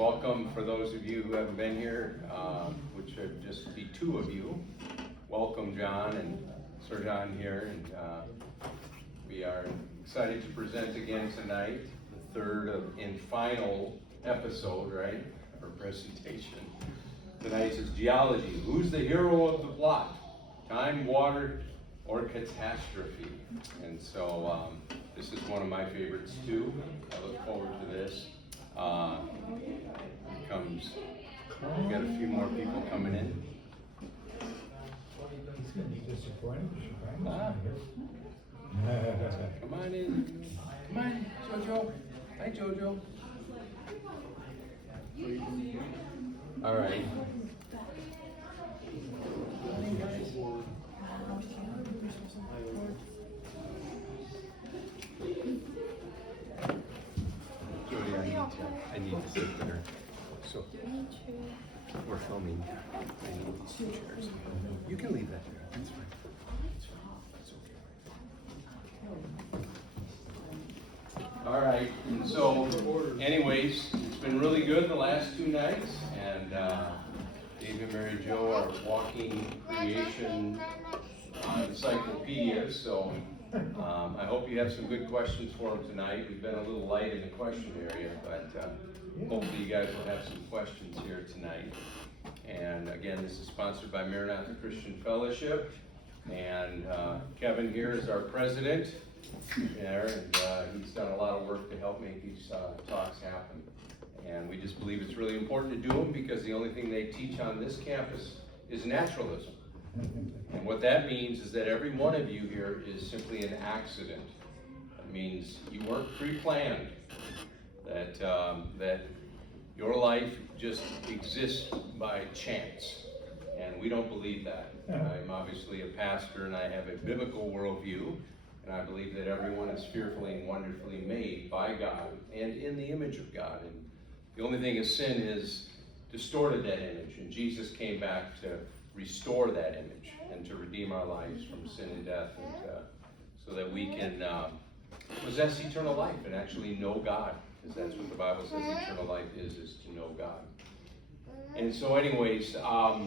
welcome for those of you who haven't been here, which would just be two of you. Welcome, John and Sir John here, and we are excited to present again tonight, the third and final episode, right, of our presentation. Tonight is geology. Who's the hero of the plot? Time, water, or catastrophe? And so this is one of my favorites too. I look forward to this. We've got a few more people coming in. He's going to be disappointed. Come on in. Come on, Jojo. Hi, Jojo. All right. Jody, I need to sit there. So, we're filming. I need these two chairs. You can leave that there. That's fine. That's okay. All right. And so, anyways, it's been really good the last two nights, and Dave and Mary Jo are walking creation encyclopedias. So, I hope you have some good questions for them tonight. We've been a little light in the question area, but hopefully you guys will have some questions here tonight. And again, this is sponsored by Maranatha Christian Fellowship. And Kevin here is our president there, and he's done a lot of work to help make these talks happen. And we just believe it's really important to do them because the only thing they teach on this campus is naturalism. And what that means is that every one of you here is simply an accident. That means you weren't pre-planned. That your life just exists by chance. And we don't believe that. I'm obviously a pastor and I have a biblical worldview. And I believe that everyone is fearfully and wonderfully made by God and in the image of God. And the only thing is sin has distorted that image. And Jesus came back to restore that image and to redeem our lives from sin and death, and so that we can possess eternal life and actually know God, because that's what the Bible says eternal life is to know God. And so anyways, so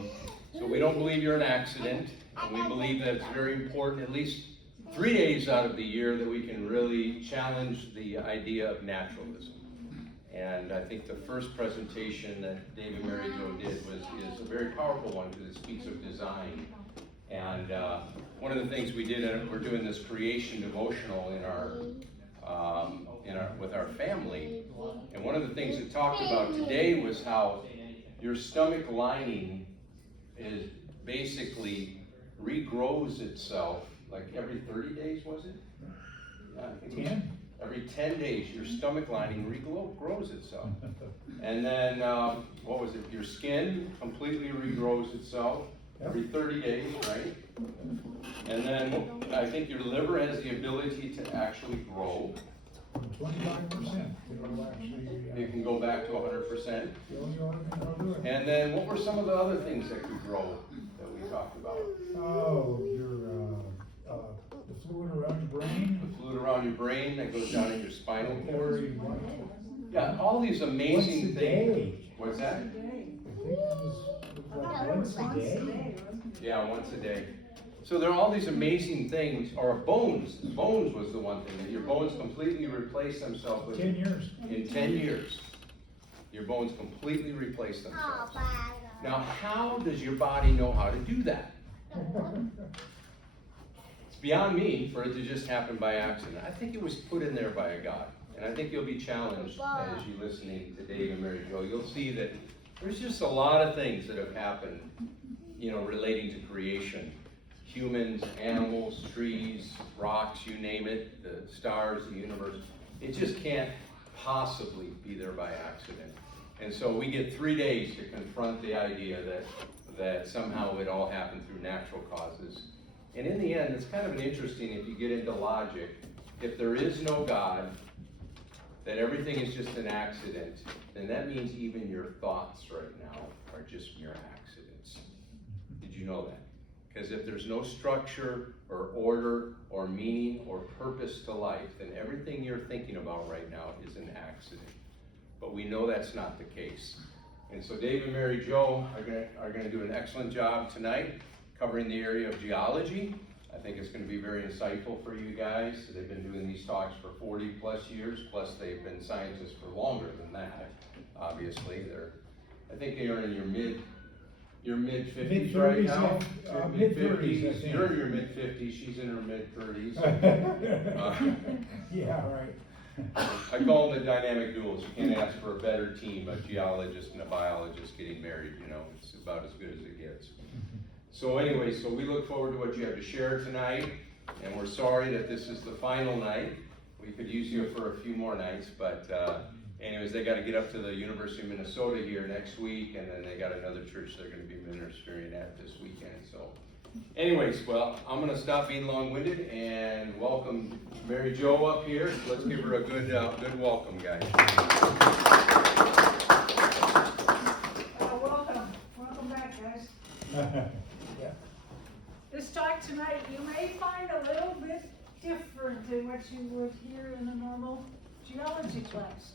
we don't believe you're an accident, and we believe that it's very important, at least 3 days out of the year, that we can really challenge the idea of naturalism. And I think the first presentation that Dave and Mary Jo did is a very powerful one because it speaks of design. And one of the things we did, we're doing this creation devotional with our family. And one of the things it talked about today was how your stomach lining is basically regrows itself like every 30 days, was it? Yeah, I think it was. 10? Every 10 days, your stomach lining regrows itself. And then, what was it? Your skin completely regrows itself every 30 days, right? And then I think your liver has the ability to actually grow. 25%. It'll actually, It can go back to 100%. do it. And then what were some of the other things that could grow that we talked about? Oh, the fluid around your brain. The fluid around your brain that goes down in your spinal cord. Every Yeah, all these amazing once a things. day. What's that? I think it was once a day. Yeah, once a day. So there are all these amazing things, or bones. Bones was the one thing, that your bones completely replace themselves with 10 years. in 10 years. Your bones completely replace themselves. Now, how does your body know how to do that? It's beyond me for it to just happen by accident. I think it was put in there by a God. And I think you'll be challenged as you listening to Dave and Mary Jo. You'll see that there's just a lot of things that have happened, relating to creation. Humans, animals, trees, rocks, you name it, the stars, the universe. It just can't possibly be there by accident. And so we get 3 days to confront the idea that somehow it all happened through natural causes. And in the end, it's kind of interesting if you get into logic. If there is no God, that everything is just an accident, then that means even your thoughts right now are just mere accidents. Did you know that? Because if there's no structure or order or meaning or purpose to life, then everything you're thinking about right now is an accident. but we know that's not the case. And so Dave and Mary Jo are gonna do an excellent job tonight covering the area of geology. I think it's gonna be very insightful for you guys. They've been doing these talks for 40 plus years, plus they've been scientists for longer than that. Obviously, I think they are in your mid-50s right now. Mid-30s, I think. You're in your mid-50s, she's in her mid-30s. Yeah, right. I call them the dynamic duels. You can't ask for a better team, a geologist and a biologist getting married, you know, it's about as good as it gets. So anyway, so we look forward to what you have to share tonight, and we're sorry that this is the final night. We could use you for a few more nights, but anyways, they got to get up to the University of Minnesota here next week, and then they got another church they're going to be ministering at this weekend. So anyways, well, I'm going to stop being long-winded and welcome Mary Jo up here. Let's give her a good welcome, guys. Welcome back, guys. This talk tonight, you may find a little bit different than what you would hear in a normal geology class.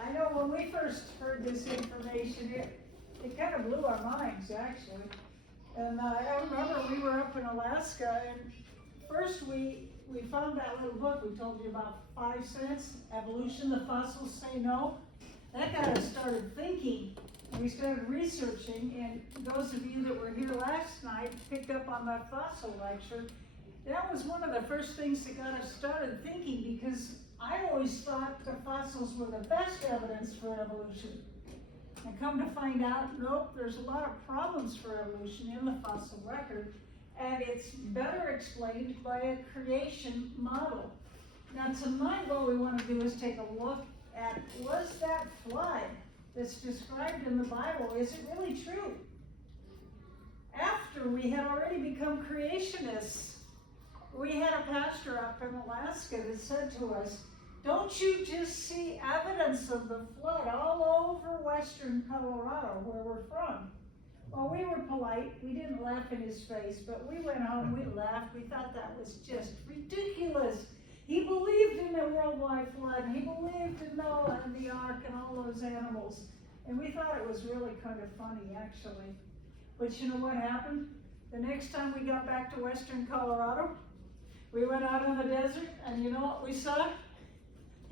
I know when we first heard this information, it kind of blew our minds, actually. And I remember we were up in Alaska, and first we found that little book we told you about, 5 Cents, Evolution, the Fossils Say No. That got us started thinking. We started researching, and those of you that were here last night picked up on that fossil lecture. That was one of the first things that got us started thinking, because I always thought the fossils were the best evidence for evolution. And come to find out, nope, there's a lot of problems for evolution in the fossil record, and it's better explained by a creation model. Now tonight what we want to do is take a look at, was that flood that's described in the Bible, is it really true? After we had already become creationists, we had a pastor up in Alaska that said to us, don't you just see evidence of the flood all over western Colorado, where we're from? Well, we were polite, we didn't laugh in his face, but we went home, we laughed, we thought that was just ridiculous. He believed in a worldwide flood, he believed in Noah and the ark and all those animals. And we thought it was really kind of funny, actually. But you know what happened? The next time we got back to western Colorado, we went out in the desert, and you know what we saw?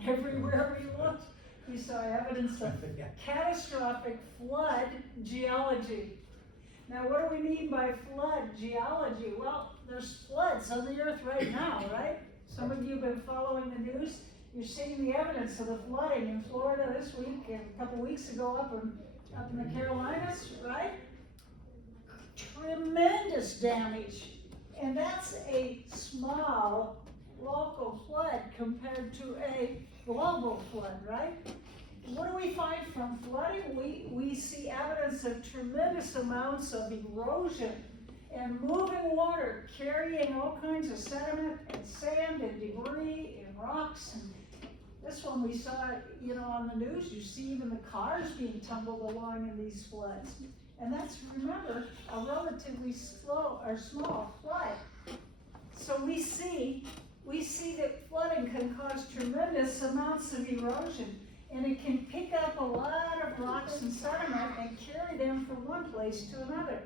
Everywhere we looked, we saw evidence of catastrophic flood geology. Now, what do we mean by flood geology? Well, there's floods on the earth right now, right? Some of you have been following the news. You're seeing the evidence of the flooding in Florida this week and a couple weeks ago up in the Carolinas, right? Tremendous damage. And that's a small local flood compared to a global flood, right? What do we find from flooding? We see evidence of tremendous amounts of erosion and moving water carrying all kinds of sediment and sand and debris and rocks. And this one we saw, you know, on the news. You see even the cars being tumbled along in these floods. And that's, remember, a relatively small flood. So we see that flooding can cause tremendous amounts of erosion, and it can pick up a lot of rocks and sediment and carry them from one place to another.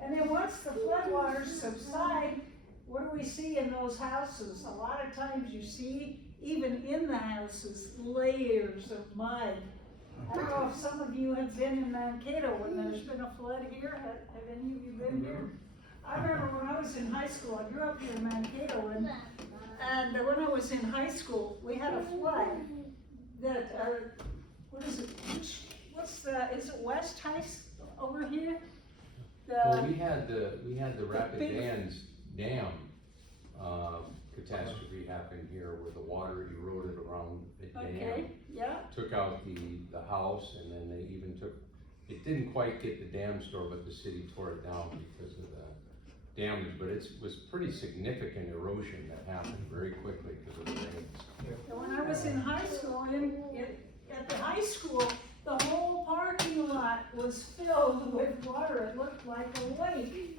And then once the floodwaters subside, what do we see in those houses? A lot of times you see, even in the houses, layers of mud. I don't know if some of you have been in Mankato when there's been a flood here. Have any of you been here? I remember when I was in high school, I grew up here in Mankato, and when I was in high school, we had a flood that, what is it, is it West High over here? Well, we had the Rapid Dam catastrophe happen here where the water eroded around the dam. Okay, yeah. Took out the house, and then they even it didn't quite get the dam store, but the city tore it down because of the damage. But it was pretty significant erosion that happened very quickly because of the rains. When I was in high school, at the high school, the whole parking lot was filled with water. It looked like a lake.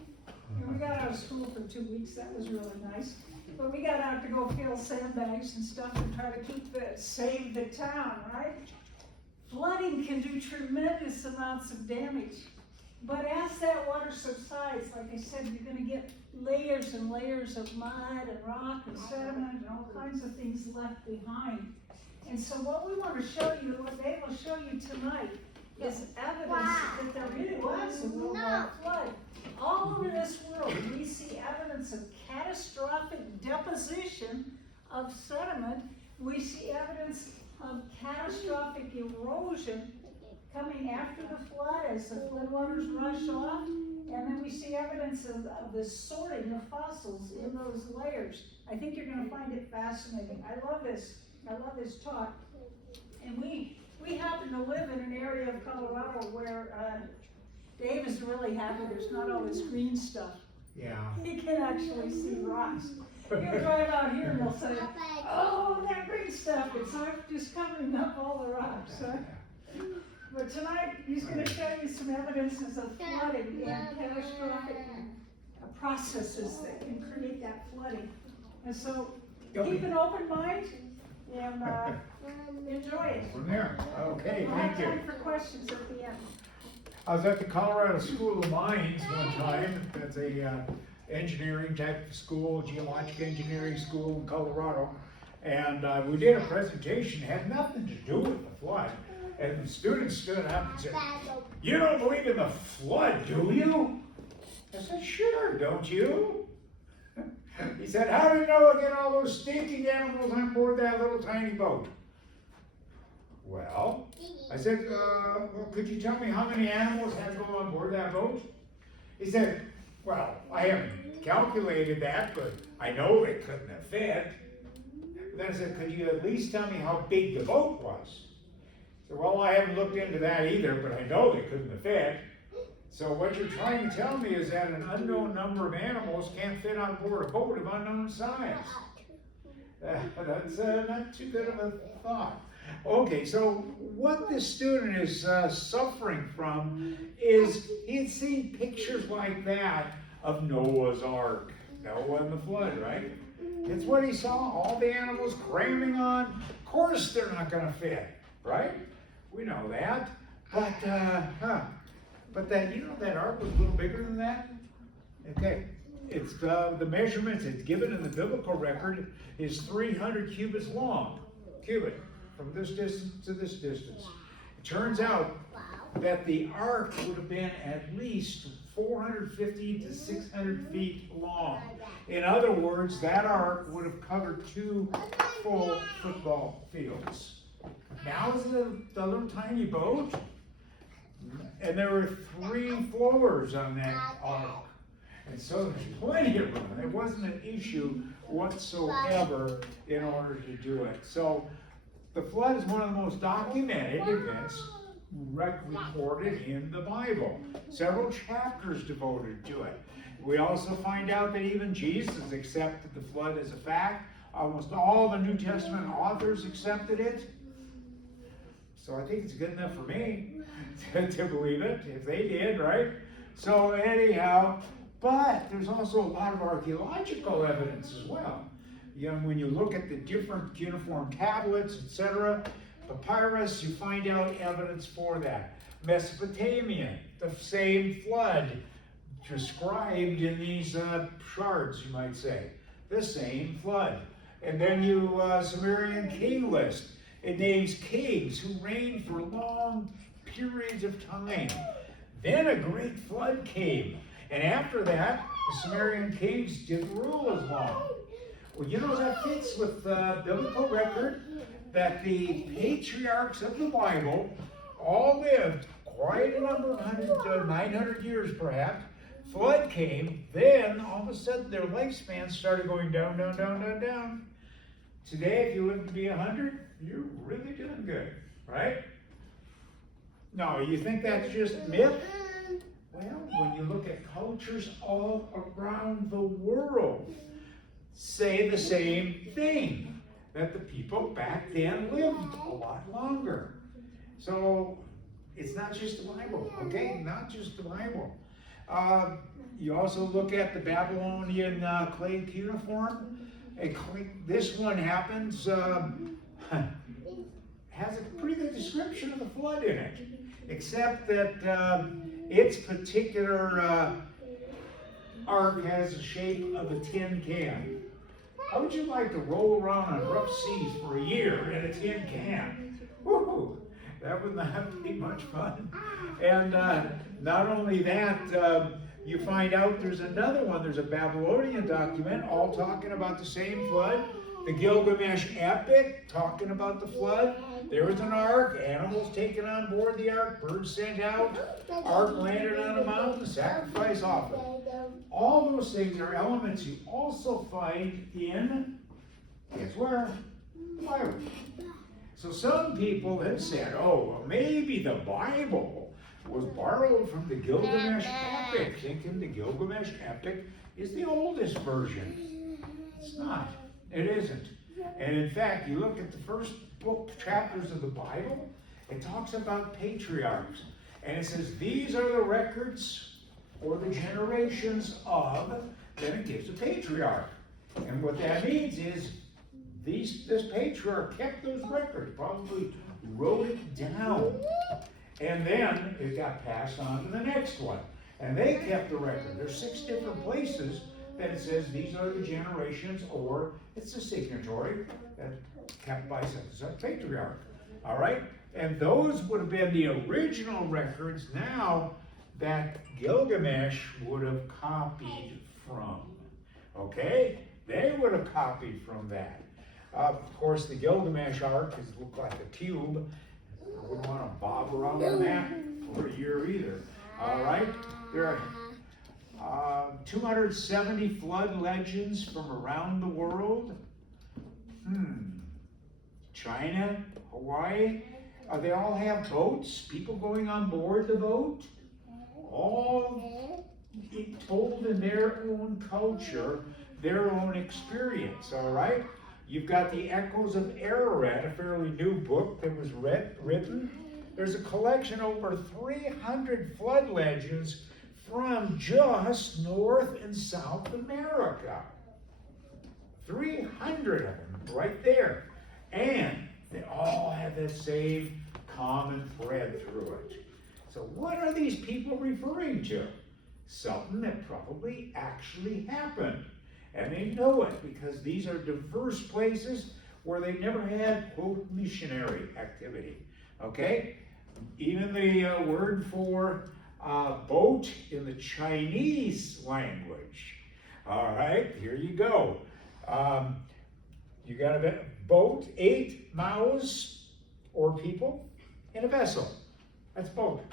And we got out of school for 2 weeks, that was really nice. But we got out to go fill sandbags and stuff and try to save the town, right? Flooding can do tremendous amounts of damage. But as that water subsides, like I said, you're gonna get layers and layers of mud and rock and sediment and all kinds of things left behind. And so what we want to show you, what they will show you tonight, is evidence that there really was a worldwide flood. All over this world, we see evidence of catastrophic deposition of sediment. We see evidence of catastrophic erosion coming after the flood as the floodwaters rush off. And then we see evidence of the sorting of fossils in those layers. I think you're going to find it fascinating. I love this talk. And we happen to live in an area of Colorado where Dave is really happy there's not all this green stuff. Yeah. He can actually see rocks. He'll drive out here and he'll say, oh, that green stuff, it's just covering up all the rocks. But tonight, he's going to show you some evidences of flooding and catastrophic processes that can create that flooding. And so, keep an open mind and enjoy it. From there. Okay, We'll have thank you. time for questions at the end. I was at the Colorado School of Mines one time. That's a engineering type of school, geologic engineering school in Colorado. And we did a presentation, had nothing to do with the flood. And the students stood up and said, "You don't believe in the flood, do you?" I said, "Sure, don't you?" He said, "How do you know to get all those stinking animals on board that little tiny boat?" Well, I said, well, could you tell me how many animals had to go on board that boat? He said, "Well, I haven't calculated that, but I know they couldn't have fit." Then I said, "Could you at least tell me how big the boat was?" He said, "Well, I haven't looked into that either, but I know they couldn't have fit." So what you're trying to tell me is that an unknown number of animals can't fit on board a boat of unknown size. That's not too good of a thought. Okay, so what this student is suffering from is he had seen pictures like that of Noah's Ark, Noah and the flood, right? That's what he saw, all the animals cramming on. Of course they're not going to fit, right? We know that. But that, you know, that ark was a little bigger than that? Okay, it's the measurements it's given in the biblical record is 300 cubits long, from this distance to this distance. It turns out that the ark would have been at least 450 to 600 feet long. In other words, that ark would have covered 2 full football fields. Now it's a little tiny boat, and there were 3 floors on that ark. And so there's plenty of room. It wasn't an issue whatsoever in order to do it. So the flood is one of the most documented events recorded in the Bible. Several chapters devoted to it. We also find out that even Jesus accepted the flood as a fact. Almost all the New Testament authors accepted it. So I think it's good enough for me to believe it, if they did, right? So anyhow, but there's also a lot of archaeological evidence as well. You know, when you look at the different cuneiform tablets, etc., papyrus, you find out evidence for that. Mesopotamia, the same flood described in these shards, you might say. The same flood. And then you, Sumerian king list. It names kings who reigned for long periods of time. Then a great flood came. And after that, the Sumerian kings didn't rule as long. Well, you know, that fits with the biblical record that the patriarchs of the Bible all lived quite a number of 900 years perhaps. Flood came, then all of a sudden their lifespan started going down, down, down, down, down. Today, if you live to be 100, you're really doing good, right? No, you think that's just myth? Well, when you look at cultures all around the world, say the same thing, that the people back then lived a lot longer. So, it's not just the Bible, okay? Not just the Bible. You also look at the Babylonian clay cuneiform. This one happens, has a pretty good description of the flood in it, except that its particular ark has the shape of a tin can. How would you like to roll around on rough seas for a year in a tin can? Woo! That would not be much fun. And not only that, you find out there's another one. There's a Babylonian document all talking about the same flood. The Gilgamesh epic talking about the flood. There was an ark, animals taken on board the ark, birds sent out, ark landed on a mountain, sacrifice offered. All those things are elements you also find in, guess where? The Bible. So some people have said, oh, well, maybe the Bible was borrowed from the Gilgamesh epic, thinking the Gilgamesh epic is the oldest version. It's not. It isn't. And in fact, you look at the first book chapters of the Bible, it talks about patriarchs. And it says, these are the records or the generations of, then it gives a patriarch. And what that means is, this patriarch kept those records, probably wrote it down. And then it got passed on to the next one. And they kept the record. There's 6 different places that it says these are the generations, or it's a signatory that kept by such a patriarch. All right? And those would have been the original records now that Gilgamesh would have copied from. Okay? They would have copied from that. Of course, the Gilgamesh ark looked like a cube. I wouldn't want to bob around on that for a year either. All right? There are 270 flood legends from around the world. China, Hawaii, they all have boats, people going on board the boat, all told in their own culture, their own experience, all right? You've got the Echoes of Ararat, a fairly new book that was written. There's a collection of over 300 flood legends from just North and South America. 300 of them right there. And they all have the same common thread through it. So what are these people referring to? Something that probably actually happened. And they know it because these are diverse places where they never had, quote, missionary activity. Okay? Even the word for boat in the Chinese language. All right, here you go. You got a boat, 8 mouths or people in a vessel. That's boat.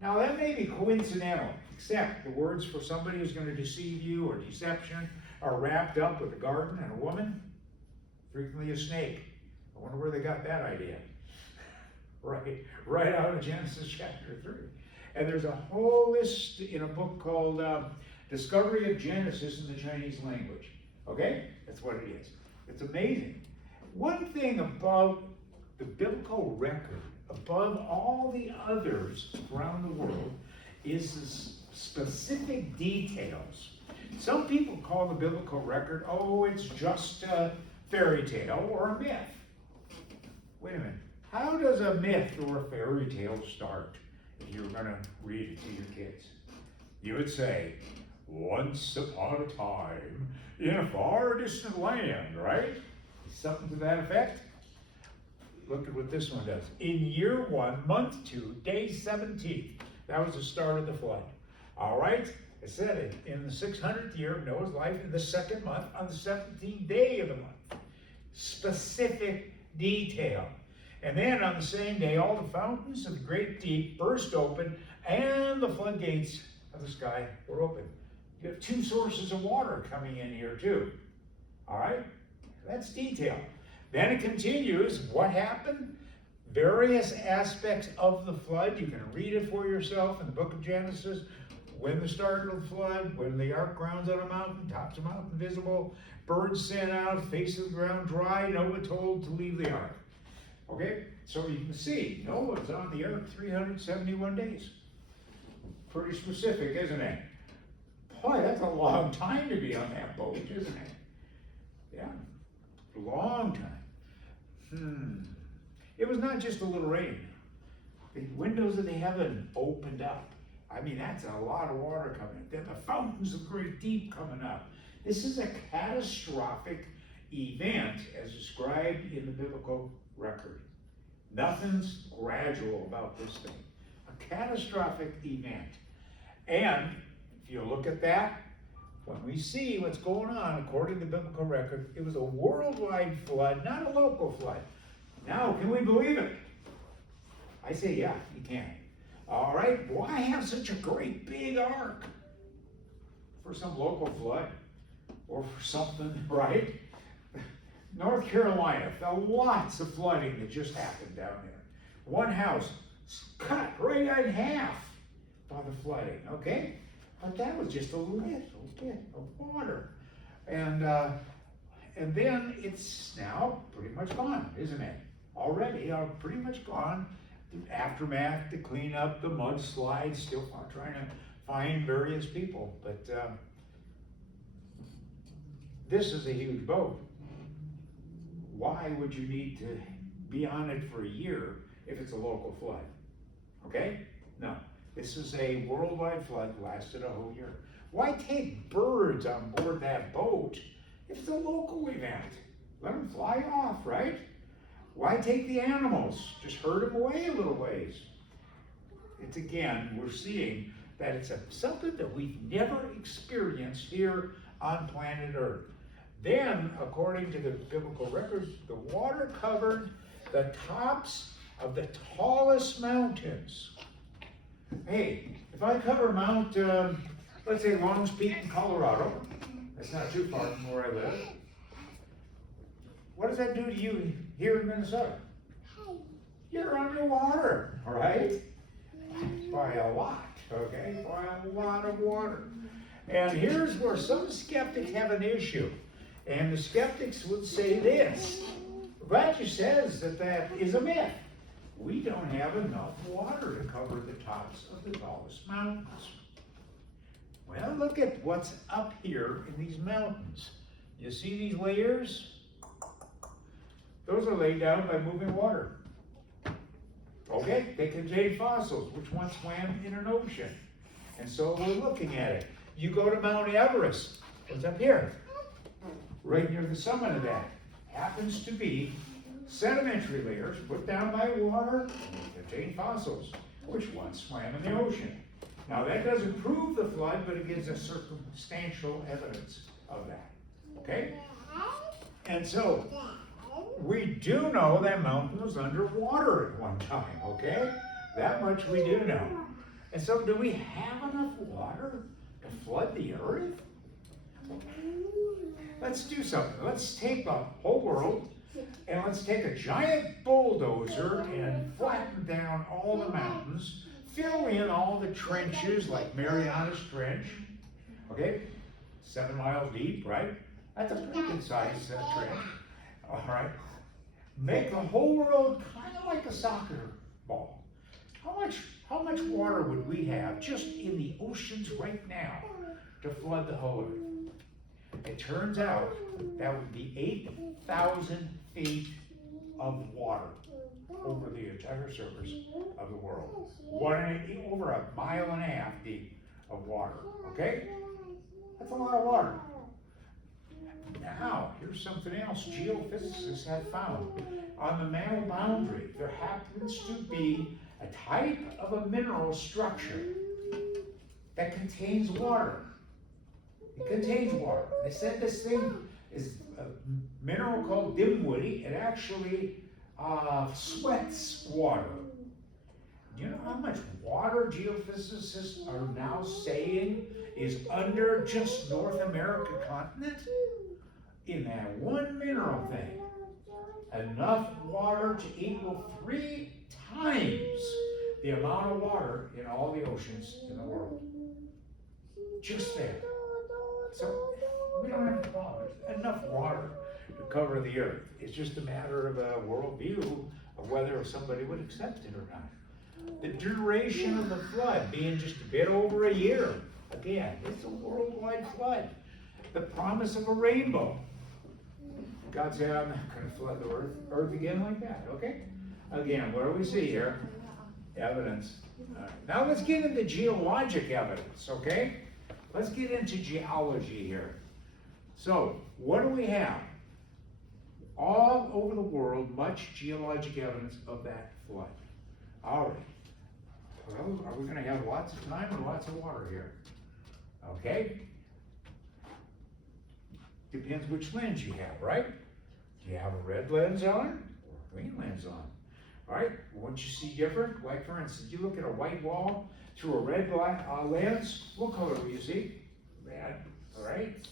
Now that may be coincidental, except the words for somebody who's going to deceive you or deception are wrapped up with a garden and a woman, frequently a snake. I wonder where they got that idea. Right out of Genesis chapter 3. And there's a whole list in a book called Discovery of Genesis in the Chinese language. Okay? That's what it is. It's amazing. One thing about the biblical record, above all the others around the world, is the specific details. Some people call the biblical record, oh, it's just a fairy tale or a myth. Wait a minute. How does a myth or a fairy tale start if you were going to read it to your kids? You would say, once upon a time in a far distant land, right? Something to that effect. Look at what this one does. In year 1, month 2, day 17. That was the start of the flood. All right? It said it in the 600th year of Noah's life, in the 2nd month, on the 17th day of the month. Specific detail. And then on the same day, all the fountains of the great deep burst open, and the floodgates of the sky were open. You have 2 sources of water coming in here too. All right? That's detail. Then it continues. What happened? Various aspects of the flood. You can read it for yourself in the book of Genesis. When the start of the flood, when the ark grounds on a mountain, tops of mountain visible, birds sent out, face of the ground dry, Noah told to leave the ark. Okay? So you can see, Noah's on the ark 371 days. Pretty specific, isn't it? Boy, that's a long time to be on that boat, isn't it? Yeah, long time. It was not just a little rain. The windows of the heaven opened up. I mean, that's a lot of water coming. Then the fountains of great deep coming up. This is a catastrophic event as described in the biblical record. Nothing's gradual about this thing. A catastrophic event. And if you look at that, when we see what's going on according to the biblical record, it was a worldwide flood, not a local flood. Now, can we believe it? I say, yeah, you can. All right, why have such a great big ark? For some local flood or for something, right? North Carolina felt lots of flooding that just happened down there. One house cut right in half by the flooding, okay? But that was just a little bit of water. And then it's now pretty much gone, isn't it? Already pretty much gone. The aftermath, the cleanup, the mudslides, still trying to find various people. But this is a huge boat. Why would you need to be on it for a year if it's a local flood? Okay? No. This is a worldwide flood that lasted a whole year. Why take birds on board that boat if it's a local event? Let them fly off, right? Why take the animals? Just herd them away a little ways. It's again, we're seeing that it's something that we've never experienced here on planet Earth. Then, according to the biblical records, the water covered the tops of the tallest mountains. Hey, if I cover Mount, let's say Longs Peak in Colorado, that's not too far from where I live, what does that do to you here in Minnesota? You're underwater, right? By a lot, okay? By a lot of water. And here's where some skeptics have an issue. And the skeptics would say this: Vatican says that that is a myth. We don't have enough water to cover the tops of the tallest mountains. Well, look at what's up here in these mountains. You see these layers? Those are laid down by moving water. Okay, they contain fossils, which once swam in an ocean. And so we're looking at it. You go to Mount Everest, what's up here? Right near the summit of that happens to be sedimentary layers put down by water and contain fossils, which once swam in the ocean. Now that doesn't prove the flood, but it gives us circumstantial evidence of that. Okay? And so, we do know that mountain was underwater at one time, okay? That much we do know. And so do we have enough water to flood the earth? Let's do something. Let's take the whole world and let's take a giant bulldozer and flatten down all the mountains, fill in all the trenches like Mariana's Trench, okay? 7 miles deep, right? That's a pretty good size trench, all right? Make the whole world kind of like a soccer ball. How much water would we have just in the oceans right now to flood the whole earth? It turns out that would be 8,000 feet of water over the entire surface of the world. Over 1.5 miles deep of water, okay? That's a lot of water. Now, here's something else geophysicists have found. On the mantle boundary, there happens to be a type of a mineral structure that contains water. It contains water. They said this thing is a mineral called dimwoody. It actually sweats water. You know how much water geophysicists are now saying is under just North America continent? In that one mineral thing, enough water to equal 3 times the amount of water in all the oceans in the world. Just there. So we don't have enough water to cover the earth. It's just a matter of a worldview of whether somebody would accept it or not. The duration of the flood being just a bit over a year. Again, it's a worldwide flood. The promise of a rainbow. God said, I'm not going to flood the earth again like that, okay? Again, what do we see here? Evidence. All right. Now let's get into geologic evidence, okay? Let's get into geology here. So, what do we have? All over the world, much geologic evidence of that flood. All right. Well, are we going to have lots of time or lots of water here? Okay? Depends which lens you have, right? Do you have a red lens on or a green lens on? All right, won't you see different? Like for instance, you look at a white wall through a red lens, what color will you see? Red, all right?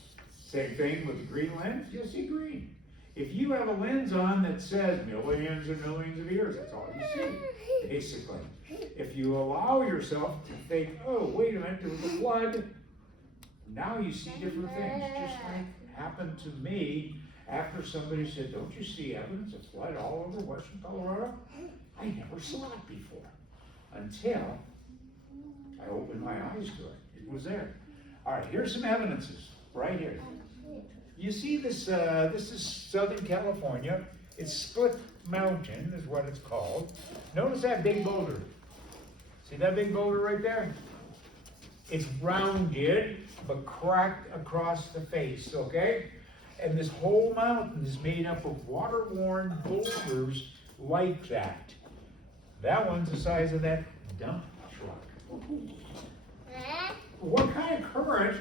Same thing with the green lens, you'll see green. If you have a lens on that says millions and millions of years, that's all you see, basically. If you allow yourself to think, oh, wait a minute, there was a flood, now you see different things, just like happened to me after somebody said, don't you see evidence of flood all over western Colorado? I never saw it before until I opened my eyes to it. It was there. All right, here's some evidences right here. You see this, this is Southern California. It's Split Mountain is what it's called. Notice that big boulder. See that big boulder right there? It's rounded, but cracked across the face, okay? And this whole mountain is made up of water-worn boulders like that. That one's the size of that dump truck. What kind of current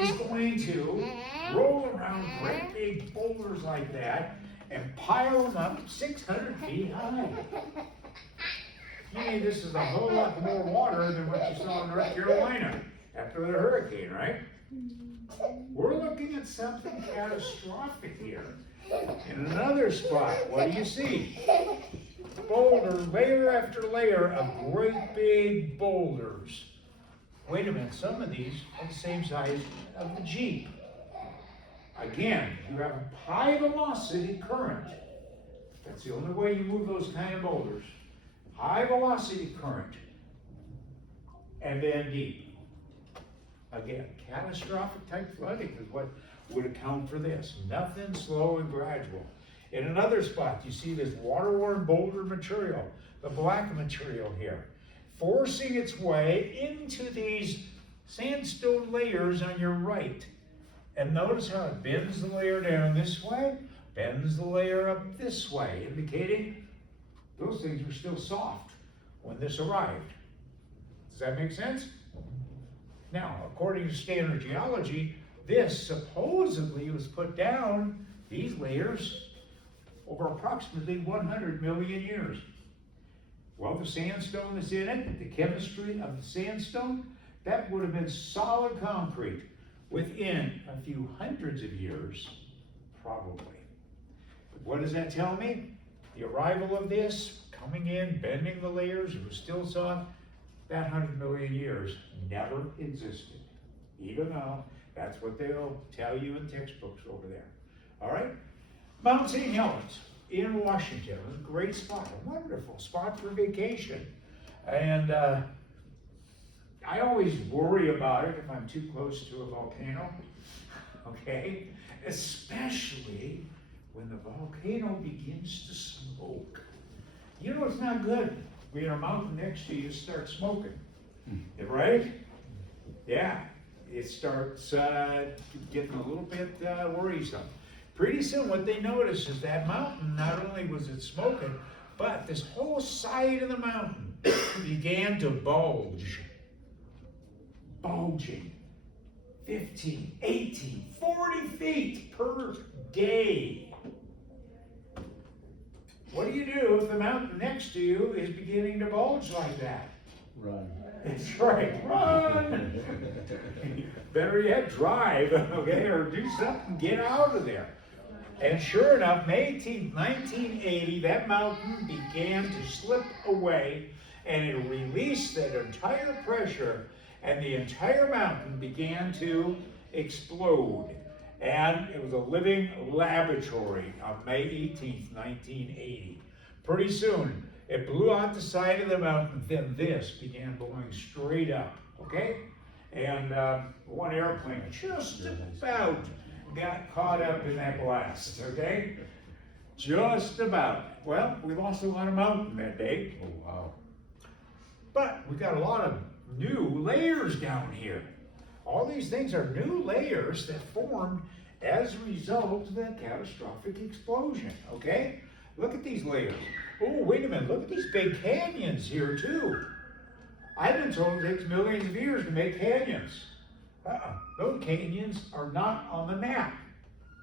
is going to roll around great big boulders like that and pile them up 600 feet high? You mean this is a whole lot more water than what you saw in North Carolina after the hurricane, right? We're looking at something catastrophic here. In another spot, what do you see? Boulder, layer after layer of great big boulders. Wait a minute, some of these are the same size of the Jeep. Again, you have a high velocity current. That's the only way you move those kind of boulders. High velocity current. And then deep. Again, catastrophic type flooding is what would account for this. Nothing slow and gradual. In another spot, you see this water-worn boulder material, the black material here, forcing its way into these sandstone layers on your right. And notice how it bends the layer down this way, bends the layer up this way, indicating those things were still soft when this arrived. Does that make sense? Now, according to standard geology, this supposedly was put down, these layers, over approximately 100 million years. Well, the sandstone that's in it, the chemistry of the sandstone, that would have been solid concrete within a few hundreds of years, probably. But what does that tell me? The arrival of this, coming in, bending the layers, it was still soft, that 100 million years never existed. Even though that's what they'll tell you in textbooks over there. All right? Mount St. Helens in Washington, a great spot, a wonderful spot for vacation. And I always worry about it if I'm too close to a volcano, okay? Especially when the volcano begins to smoke. You know it's not good when a mountain next to you starts smoking, right? Yeah, it starts getting a little bit worrisome. Pretty soon what they notice is that mountain, not only was it smoking, but this whole side of the mountain began to bulge. Bulging 15, 18, 40 feet per day. What do you do if the mountain next to you is beginning to bulge like that? Run. That's right, run! Better yet, drive, okay, or do something, get out of there. And sure enough, May 18th, 1980, that mountain began to slip away and it released that entire pressure and the entire mountain began to explode. And it was a living laboratory on May 18th, 1980. Pretty soon, it blew out the side of the mountain, then this began blowing straight up, okay? And one airplane just about got caught up in that blast, okay? Just about. Well, we lost a lot of mountain that day. Oh, wow. But we got a lot of new layers down here. All these things are new layers that formed as a result of that catastrophic explosion, okay? Look at these layers. Oh, wait a minute, look at these big canyons here too. I've been told it takes millions of years to make canyons. Those canyons are not on the map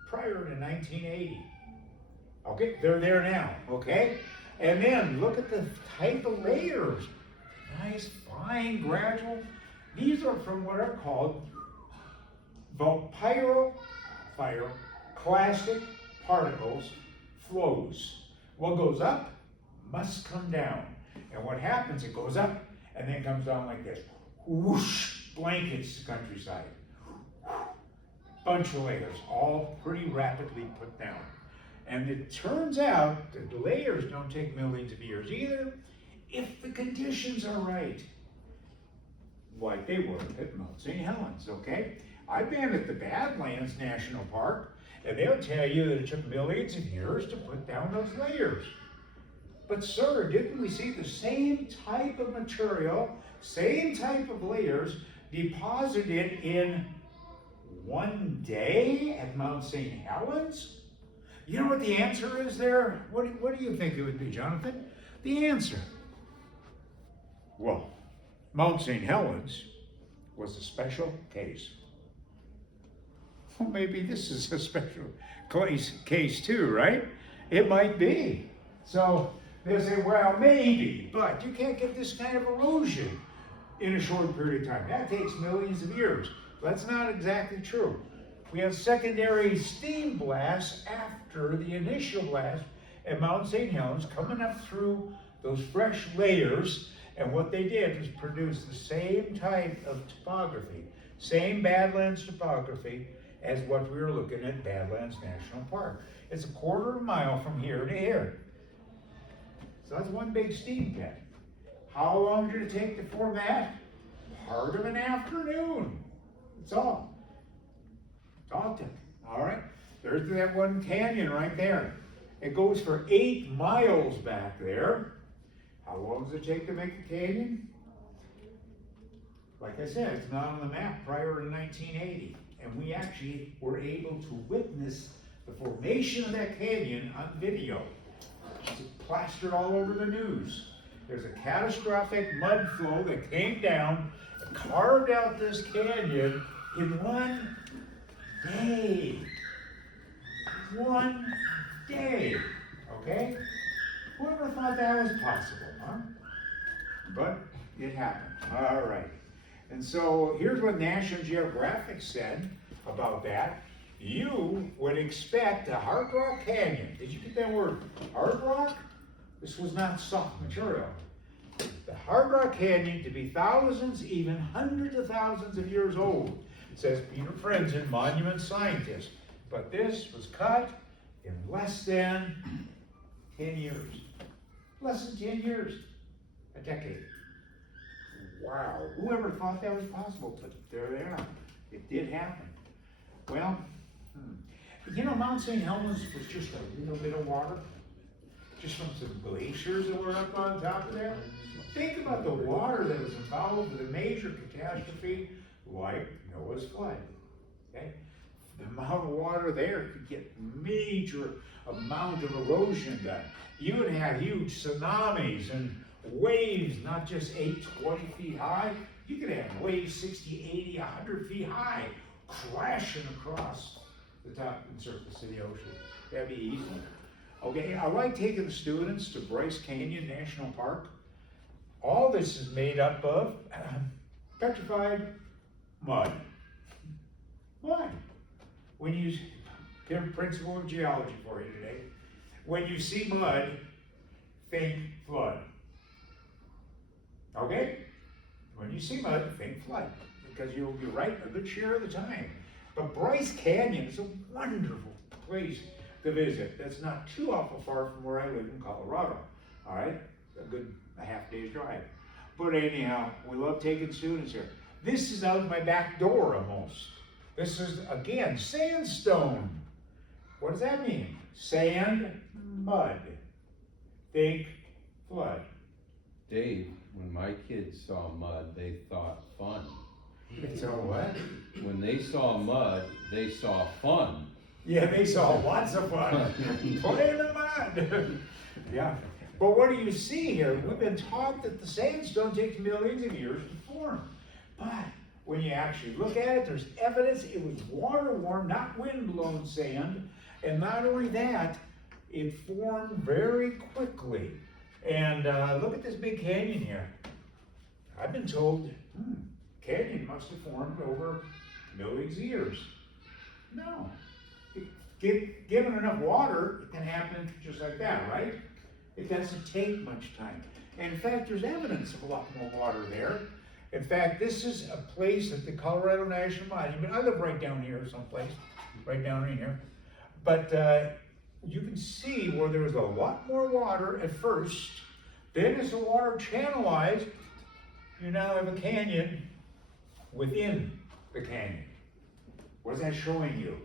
prior to 1980. Okay, they're there now, okay? And then look at the type of layers. Nice, fine, gradual. These are from what are called pyroclastic particles flows. What goes up must come down. And what happens, it goes up and then comes down like this. Whoosh, blankets the countryside. Bunch of layers, all pretty rapidly put down. And it turns out that the layers don't take millions of years either, if the conditions are right. Like they were at Mount St. Helens, okay? I've been at the Badlands National Park, and they'll tell you that it took millions of years to put down those layers. But sir, didn't we see the same type of material, same type of layers deposited in one day at Mount St. Helens? You know what the answer is there? What do you think it would be, Jonathan? The answer. Well, Mount St. Helens was a special case. Well, maybe this is a special case too, right? It might be. So they say, well, maybe, but you can't get this kind of erosion in a short period of time. That takes millions of years. That's not exactly true. We have secondary steam blasts after the initial blast at Mount St. Helens coming up through those fresh layers, and what they did was produce the same type of topography, same Badlands topography as what we were looking at Badlands National Park. It's a quarter of a mile from here to here. So that's one big steam pit. How long did it take to form that? Part of an afternoon. That's all. That's all it took. All right. There's that one canyon right there. It goes for 8 miles back there. How long does it take to make a canyon? Like I said, it's not on the map prior to 1980. And we actually were able to witness the formation of that canyon on video. It's plastered all over the news. There's a catastrophic mud flow that came down and carved out this canyon in one day. One day, okay? Whoever thought that was possible, huh? But it happened, all right. And so here's what National Geographic said about that. You would expect a hard rock canyon. Did you get that word? Hard rock? This was not soft material. The hard rock canyon to be thousands, even hundreds of thousands of years old, says Peter Frenzen, monument scientist. But this was cut in less than 10 years. Less than 10 years. A decade. Wow. Whoever thought that was possible? But there they are. It did happen. Well, you know, Mount St. Helens was just a little bit of water, just from some glaciers that were up on top of there. Think about the water that was involved with a major catastrophe like Noah's flood. Okay? The amount of water there could get major amount of erosion done. You would have huge tsunamis and waves, not just 8, 20 feet high. You could have waves 60, 80, 100 feet high, crashing across the top and surface of the ocean. That'd be easy. Okay, I like taking the students to Bryce Canyon National Park. All this is made up of petrified mud. Mud. When you, here's a principle of geology for you today. When you see mud, think flood. Okay? When you see mud, think flood. Because you'll be right a good share of the time. But Bryce Canyon is a wonderful place to visit. That's not too awful far from where I live in Colorado. All right? A good half day's drive. But anyhow, we love taking students here. This is out my back door almost. This is, again, sandstone. What does that mean? Sand, mud. Think flood. Dave, when my kids saw mud, they thought fun. So what? When they saw mud, they saw fun. Yeah, they saw lots of fun. Play in the mud. Yeah. But what do you see here? We've been taught that the sandstone takes millions of years to form. But when you actually look at it, there's evidence it was water-worn, not wind-blown sand. And not only that, it formed very quickly. And look at this big canyon here. I've been told, canyon must have formed over millions of years. No. Given enough water, it can happen just like that, right? It doesn't take much time. And in fact, there's evidence of a lot more water there. In fact, this is a place at the Colorado National Monument. I live right down here someplace, right down in here. But you can see where there was a lot more water at first. Then as the water channelized, you now have a canyon within the canyon. What is that showing you?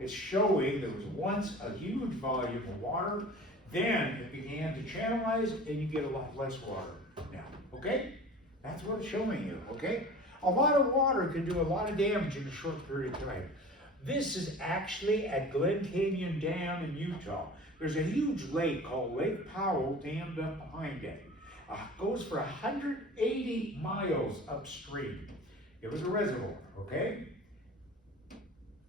It's showing there was once a huge volume of water, then it began to channelize, and you get a lot less water now, okay? That's what it's showing you, okay? A lot of water can do a lot of damage in a short period of time. This is actually at Glen Canyon Dam in Utah. There's a huge lake called Lake Powell dammed up behind it. Goes for 180 miles upstream. It was a reservoir, okay?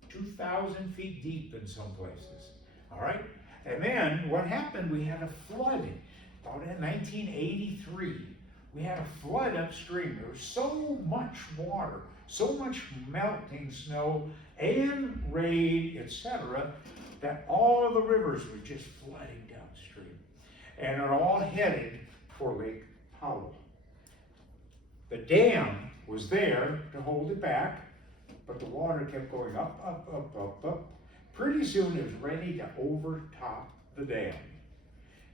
2,000 feet deep in some places, all right? And then what happened, we had a flood about in 1983. We had a flood upstream. There was so much water, so much melting snow and rain, etc., that all of the rivers were just flooding downstream. And are all headed for Lake Powell. The dam was there to hold it back, but the water kept going up, up, up, up, up. Pretty soon it was ready to overtop the dam.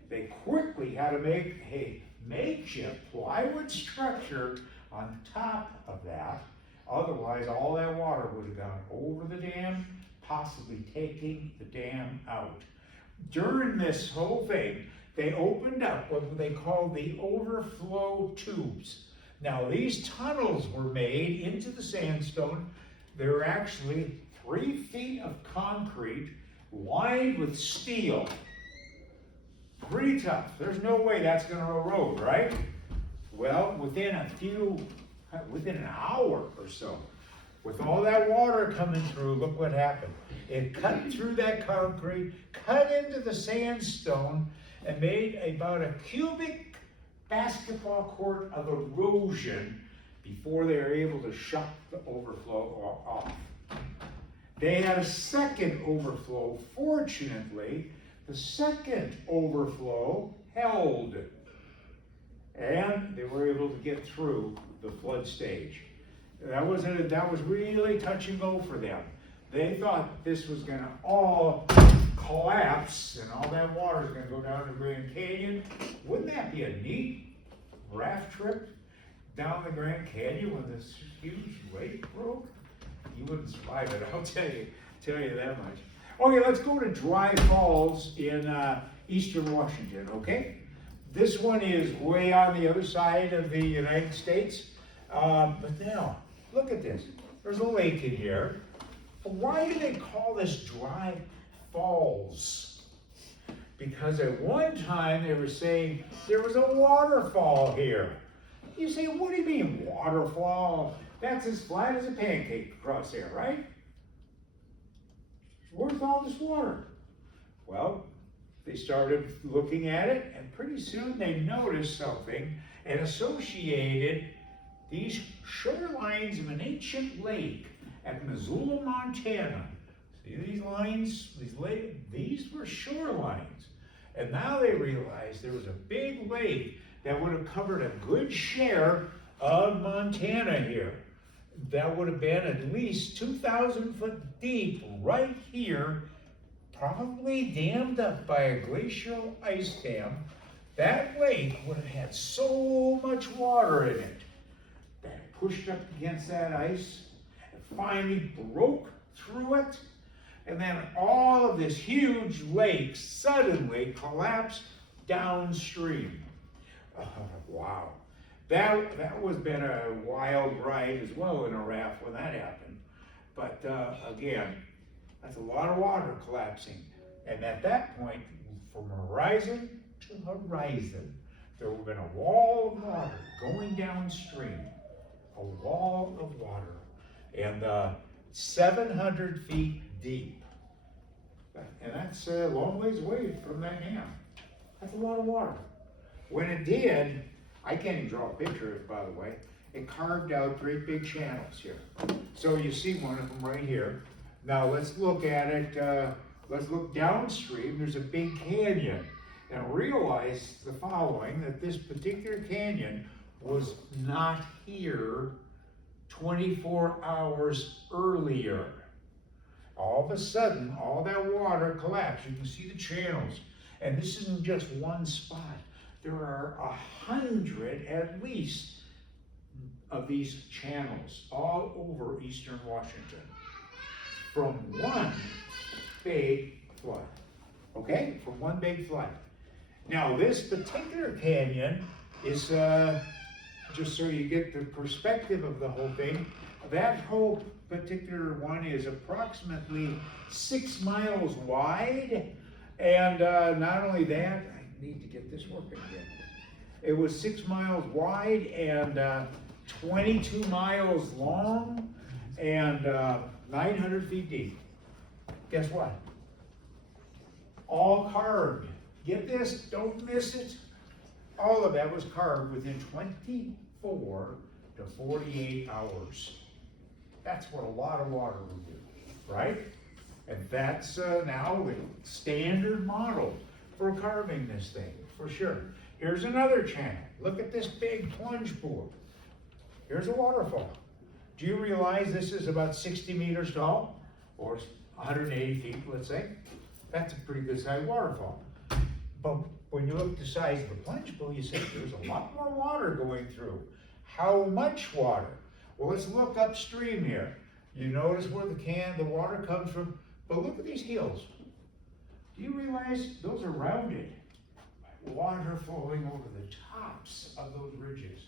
They quickly had to make a makeshift plywood structure on top of that. Otherwise, all that water would have gone over the dam, possibly taking the dam out. During this whole thing, they opened up what they called the overflow tubes. Now, these tunnels were made into the sandstone. They were actually 3 feet of concrete lined with steel. Pretty tough. There's no way that's going to erode, right? Well, within an hour or so, with all that water coming through, look what happened. It cut through that concrete, cut into the sandstone, and made about a cubic basketball court of erosion before they were able to shut the overflow off. They had a second overflow. Fortunately, the second overflow held, and they were able to get through the flood stage. That was really touch and go for them. They thought this was going to all collapse and all that water is going to go down the Grand Canyon. Wouldn't that be a neat raft trip down the Grand Canyon when this huge lake broke? You wouldn't survive it, I'll tell you that much. Okay, let's go to Dry Falls in eastern Washington, okay? This one is way on the other side of the United States. But now, look at this. There's a lake in here. Why do they call this Dry Falls? Because at one time they were saying there was a waterfall here. You say, what do you mean waterfall? That's as flat as a pancake across there, right? Where's all this water? Well, they started looking at it, and pretty soon they noticed something and associated these shorelines of an ancient lake at Missoula, Montana. See these lines? These were shorelines. And now they realized there was a big lake that would have covered a good share of Montana here. That would have been at least 2,000 foot deep right here, probably dammed up by a glacial ice dam. That lake would have had so much water in it that it pushed up against that ice, and finally broke through it, and then all of this huge lake suddenly collapsed downstream. Wow. That was been a wild ride as well in a raft when that happened. But again, that's a lot of water collapsing. And at that point, from horizon to horizon, there would have been a wall of water going downstream. A wall of water. And 700 feet deep. And that's a long ways away from that dam. That's a lot of water. When it did, I can't even draw a picture of it, by the way. It carved out great big channels here. So you see one of them right here. Now let's look at it. Let's look downstream. There's a big canyon. Now realize the following, that this particular canyon was not here 24 hours earlier. All of a sudden, all that water collapsed. You can see the channels. And this isn't just one spot. There are 100 at least of these channels all over eastern Washington from one big flood. Okay? From one big flood. Now, this particular canyon is, just so you get the perspective of the whole thing, that whole particular one is approximately 6 miles wide. And not only that, I need to get this working again. It was 6 miles wide and 22 miles long and 900 feet deep. Guess what? All carved. Get this, don't miss it. All of that was carved within 24 to 48 hours. That's what a lot of water will do, right? And that's now the standard model for carving this thing, for sure. Here's another channel. Look at this big plunge pool. Here's a waterfall. Do you realize this is about 60 meters tall? Or 180 feet, let's say? That's a pretty good sized waterfall. But when you look at the size of the plunge pool, you say there's a lot more water going through. How much water? Well, let's look upstream here. You notice where the water comes from, but look at these hills. Do you realize those are rounded? Water flowing over the tops of those ridges.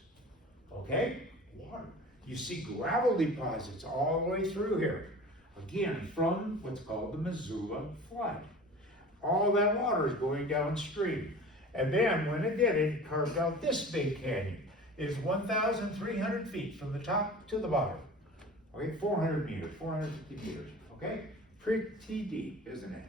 Okay? Water. You see gravel deposits all the way through here. Again, from what's called the Missoula flood. All that water is going downstream. And then when it did, it carved out this big canyon. It's 1,300 feet from the top to the bottom. Okay, 400 meters, 450 meters. Okay? Pretty deep, isn't it?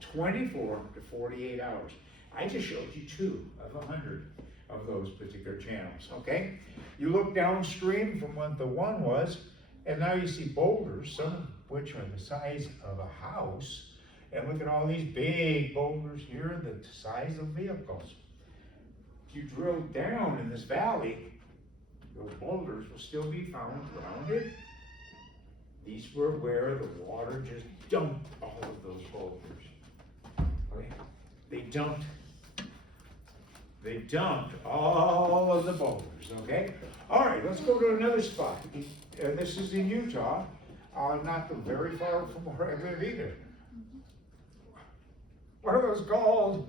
24 to 48 hours. I just showed you 2 of 100 of those particular channels, okay? You look downstream from what the one was, and now you see boulders, some of which are the size of a house. And look at all these big boulders here, the size of vehicles. If you drill down in this valley, those boulders will still be found grounded. These were where the water just dumped all of those boulders. Okay? They dumped all of the boulders, okay? All right, let's go to another spot. This is in Utah, not very far from where I live either. What are those called?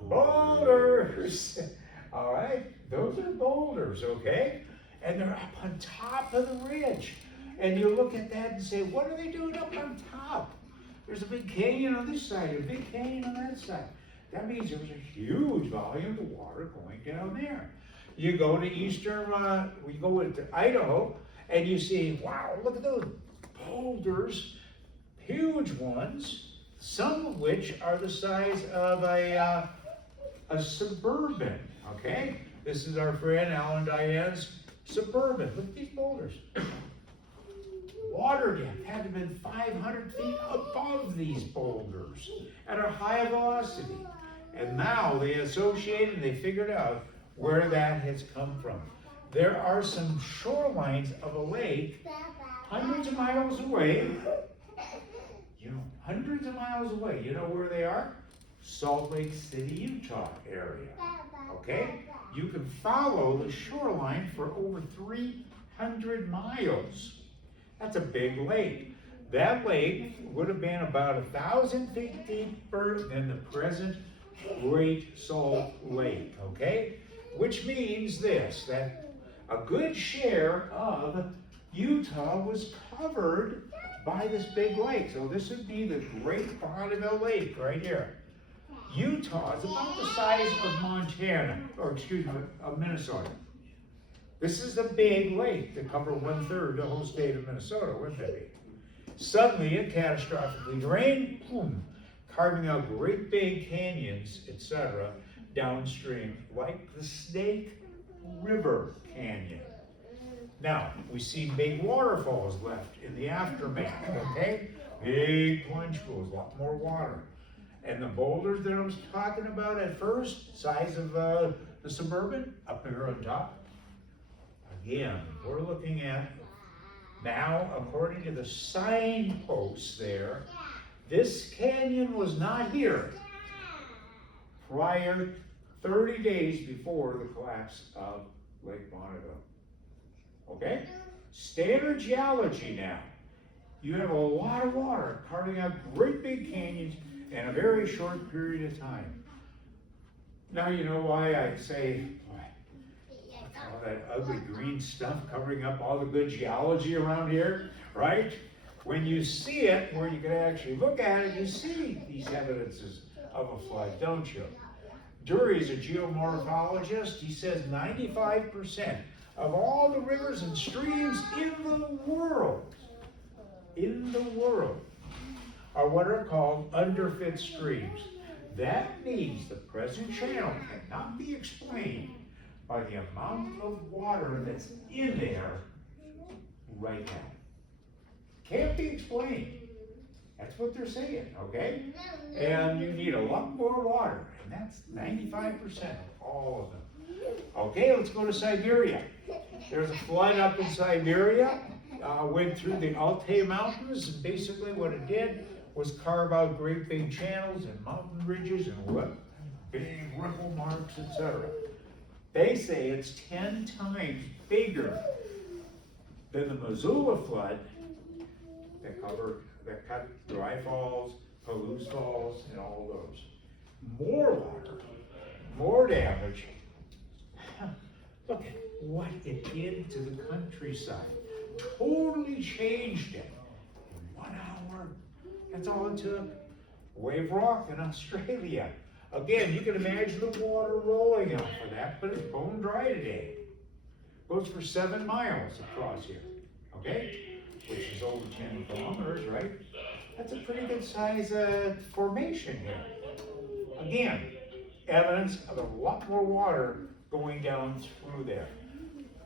Boulders. All right, those are boulders, okay? And they're up on top of the ridge. And you look at that and say, what are they doing up on top? There's a big canyon on this side, a big canyon on that side. That means there was a huge volume of water going down there. You go to we go into Idaho, and you see, wow, look at those boulders, huge ones, some of which are the size of a Suburban, okay? This is our friend Alan Diane's Suburban. Look at these boulders. Water depth had to have been 500 feet above these boulders at a high velocity. And now they associated and they figured out where that has come from. There are some shorelines of a lake hundreds of miles away. Hundreds of miles away. You know where they are? Salt Lake City, Utah area. Okay? You can follow the shoreline for over 100 miles. That's a big lake. That lake would have been about 1,000 feet deeper than the present Great Salt Lake, okay? Which means this, that a good share of Utah was covered by this big lake. So this would be the Great Bonneville Lake right here. Utah is about the size of Montana, or excuse me, of Minnesota. This is a big lake that covers 1/3 the whole state of Minnesota, wouldn't it be? Suddenly it catastrophically rained, boom, carving out great big canyons, etc., downstream, like the Snake River Canyon. Now, we see big waterfalls left in the aftermath, okay? Big plunge pools, a lot more water. And the boulders that I was talking about at first, size of the Suburban, up here on top. Again, we're looking at now, according to the signposts there, this canyon was not here prior 30 days before the collapse of Lake Bonneville. Okay? Standard geology now. You have a lot of water carving out great big canyons in a very short period of time. Now you know why I say, all that ugly green stuff covering up all the good geology around here, right? When you see it, where you can actually look at it, you see these evidences of a flood, don't you? Dury's a geomorphologist. He says 95% of all the rivers and streams in the world, are what are called underfit streams. That means the present channel cannot be explained by the amount of water that's in there right now. Can't be explained. That's what they're saying, okay? And you need a lot more water, and that's 95% of all of them. Okay, let's go to Siberia. There's a flood up in Siberia, went through the Altai Mountains, and basically what it did was carve out great big channels and mountain ridges and what? Big ripple marks, etc. They say it's 10 times bigger than the Missoula flood that cut Dry Falls, Palouse Falls, and all those. More water, more damage. Look at what it did to the countryside. Totally changed it in 1 hour. That's all it took. Wave Rock in Australia. Again, you can imagine the water rolling out for that, but it's bone dry today. Goes for 7 miles across here, okay? Which is over 10 kilometers, right? That's a pretty good size formation here. Again, evidence of a lot more water going down through there.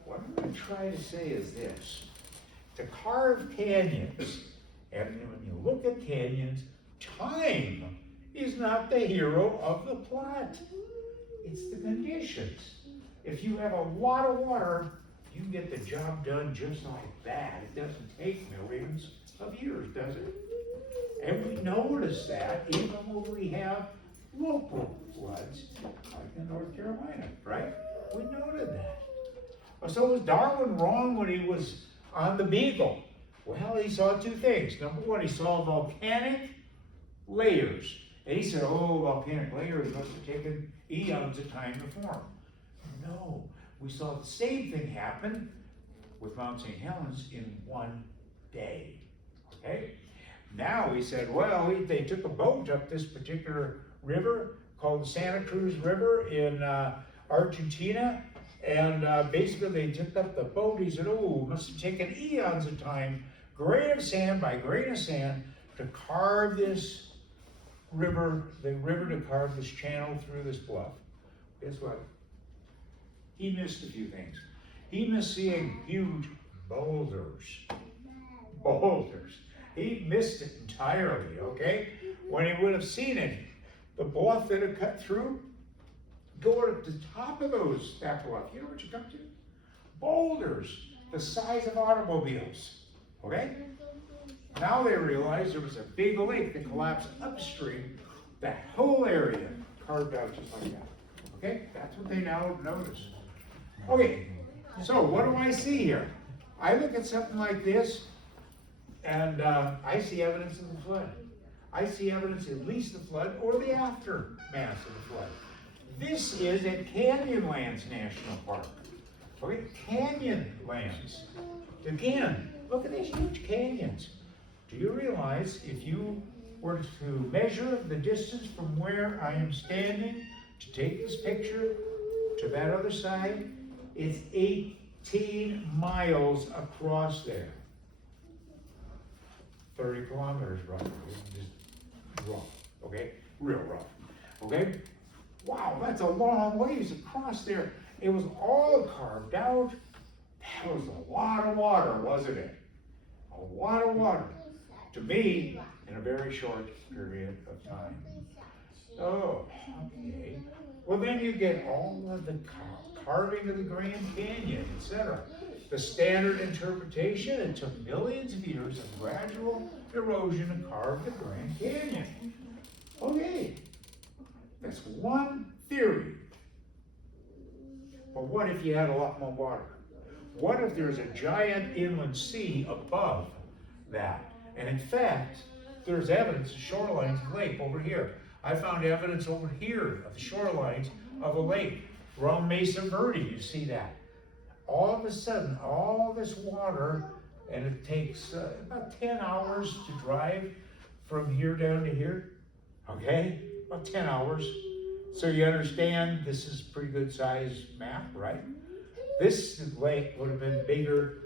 What I'm going to try to say is this. To carve canyons, and when you look at canyons, time is not the hero of the plot. It's the conditions. If you have a lot of water, you can get the job done just like that. It doesn't take millions of years, does it? And we notice that even when we have local floods, like in North Carolina, right? We noted that. So was Darwin wrong when he was on the Beagle? Well, he saw 2 things. Number 1, he saw volcanic layers. And he said, oh, volcanic layers must have taken eons of time to form. No, we saw the same thing happen with Mount St. Helens in 1 day, okay? Now he said, well, they took a boat up this particular river called the Santa Cruz River in Argentina, and basically they took up the boat. He said, oh, it must have taken eons of time, grain of sand by grain of sand, to carve this river, the river to carve this channel through this bluff. Guess what? He missed a few things. He missed seeing huge boulders. Boulders. He missed it entirely, okay? When he would have seen it, the bluff that it cut through, going up to the top of that bluff, you know what you come to? Boulders, the size of automobiles, okay? Now they realize there was a big lake that collapsed upstream, that whole area carved out just like that, okay? That's what they now notice. Okay, so what do I see here? I look at something like this, and I see evidence of the flood. I see evidence at least of the flood or the aftermath of the flood. This is at Canyonlands National Park. Okay, Canyonlands. Again, look at these huge canyons. Do you realize if you were to measure the distance from where I am standing to take this picture to that other side, it's 18 miles across there. 30 kilometers roughly, just rough, okay? Real rough, okay? Wow, that's a long ways across there. It was all carved out. That was a lot of water, wasn't it? A lot of water. To me, in a very short period of time. Oh, okay. Well, then you get all of the carving of the Grand Canyon, etc. The standard interpretation, it took millions of years of gradual erosion to carve the Grand Canyon. Okay, that's one theory. But what if you had a lot more water? What if there's a giant inland sea above that? And in fact, there's evidence of shorelines of the lake over here. I found evidence over here of the shorelines of a lake. Around Mesa Verde, you see that. All of a sudden, all this water, and it takes about 10 hours to drive from here down to here. Okay? About 10 hours. So you understand this is a pretty good sized map, right? This lake would have been bigger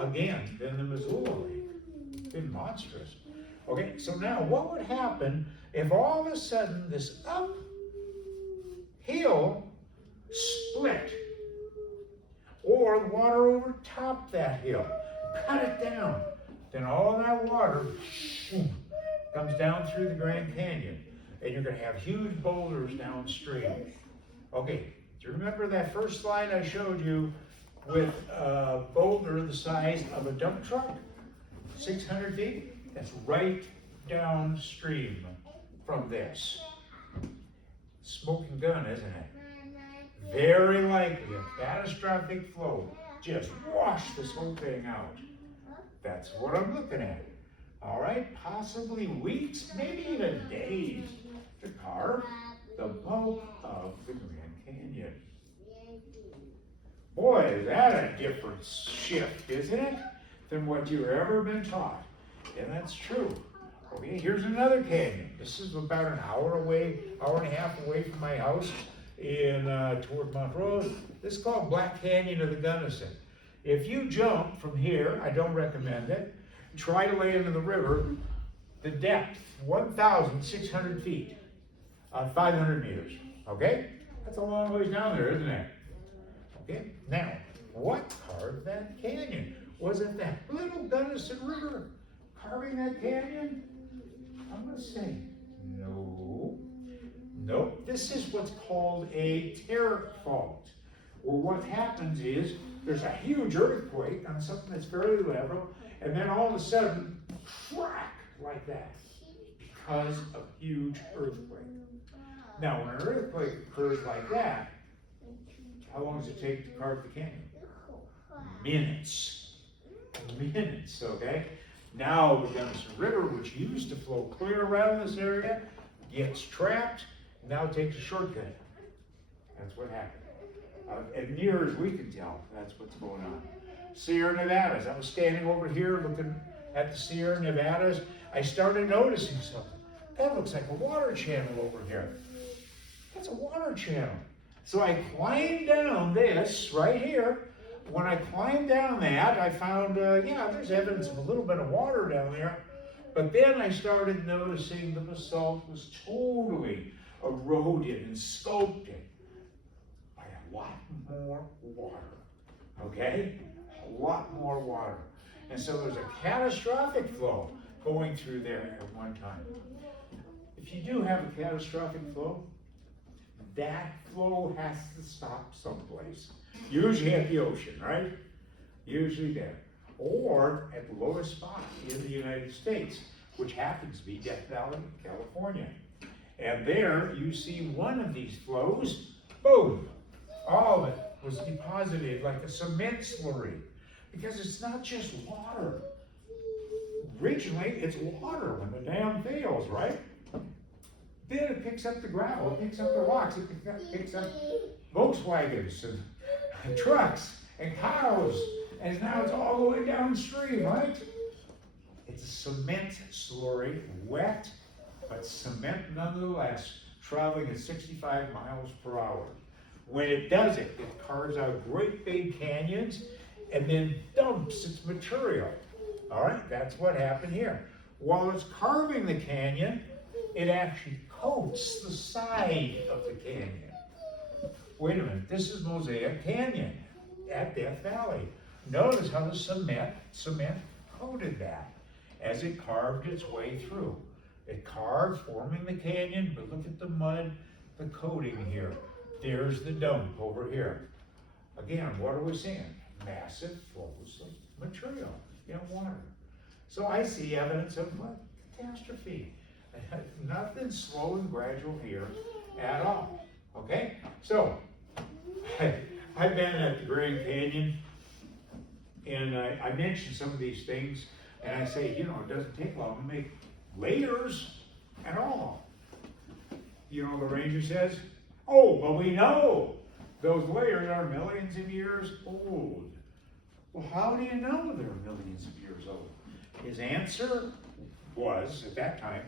again than the Missoula Lake. Been monstrous. Okay, so now what would happen if all of a sudden this uphill split, or the water overtopped that hill, cut it down? Then all that water comes down through the Grand Canyon, and you're going to have huge boulders downstream. Okay, do you remember that first slide I showed you with a boulder the size of a dump truck? 600 feet? That's right downstream from this. Smoking gun, isn't it? Very likely a catastrophic flow just washed this whole thing out. That's what I'm looking at. All right, possibly weeks, maybe even days to carve the bulk of the Grand Canyon. Boy, is that a different shift, isn't it, than what you've ever been taught. And that's true. Okay, here's another canyon. This is about an hour away, hour and a half away from my house in toward Montrose. This is called Black Canyon of the Gunnison. If you jump from here, I don't recommend it. Try to land in the river. The depth, 1,600 feet, 500 meters. Okay, that's a long ways down there, isn't it? Okay, now what carved that canyon? Was it that little Gunnison River carving that canyon? I'm going to say no. Nope. This is what's called a tear fault. Or what happens is there's a huge earthquake on something that's fairly level, and then all of a sudden, crack like that because of huge earthquake. Now, when an earthquake occurs like that, how long does it take to carve the canyon? Minutes. Minutes, okay? Now the Gunnison River, which used to flow clear around this area, gets trapped, now takes a shortcut. That's what happened. As near as we can tell, that's what's going on. Sierra Nevadas. I was standing over here looking at the Sierra Nevadas. I started noticing something. That looks like a water channel over here. That's a water channel. So I climbed down this right here. When I climbed down that, I found, yeah, there's evidence of a little bit of water down there. But then I started noticing the basalt was totally eroded and sculpted by a lot more water. Okay? A lot more water. And so there's a catastrophic flow going through there at one time. If you do have a catastrophic flow, that flow has to stop someplace. Usually at the ocean, right? Usually there. Or at the lowest spot in the United States, which happens to be Death Valley, California. And there you see one of these flows, boom, all of it was deposited like a cement slurry. Because it's not just water. Originally, it's water when the dam fails, right? Then it picks up the gravel, it picks up the rocks, it picks up Volkswagens and trucks and cows, and now it's all going downstream, right? It's a cement slurry, wet, but cement nonetheless, traveling at 65 miles per hour. When it does it, it carves out great big canyons and then dumps its material. All right, that's what happened here. While it's carving the canyon, it actually coats the side of the canyon. Wait a minute, this is Mosaic Canyon at Death Valley. Notice how the cement coated that as it carved its way through. It carved, forming the canyon, but look at the mud, the coating here. There's the dump over here. Again, what are we seeing? Massive flows of material in water. So I see evidence of what? Catastrophe. Nothing slow and gradual here at all. Okay? So, I've been at the Grand Canyon, and I mentioned some of these things, and I say, you know, it doesn't take long to make layers at all. You know, the ranger says, oh, but we know those layers are millions of years old. Well, how do you know they're millions of years old? His answer was, at that time,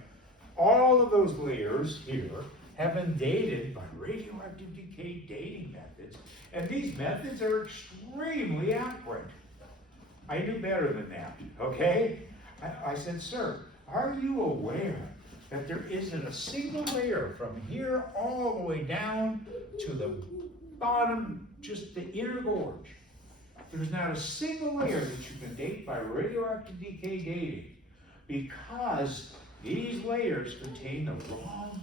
all of those layers here have been dated by radioactive decay dating methods, and these methods are extremely accurate. I knew better than that, okay? I said, sir, are you aware that there isn't a single layer from here all the way down to the bottom, just the inner gorge? There's not a single layer that you can date by radioactive decay dating, because these layers contain the wrong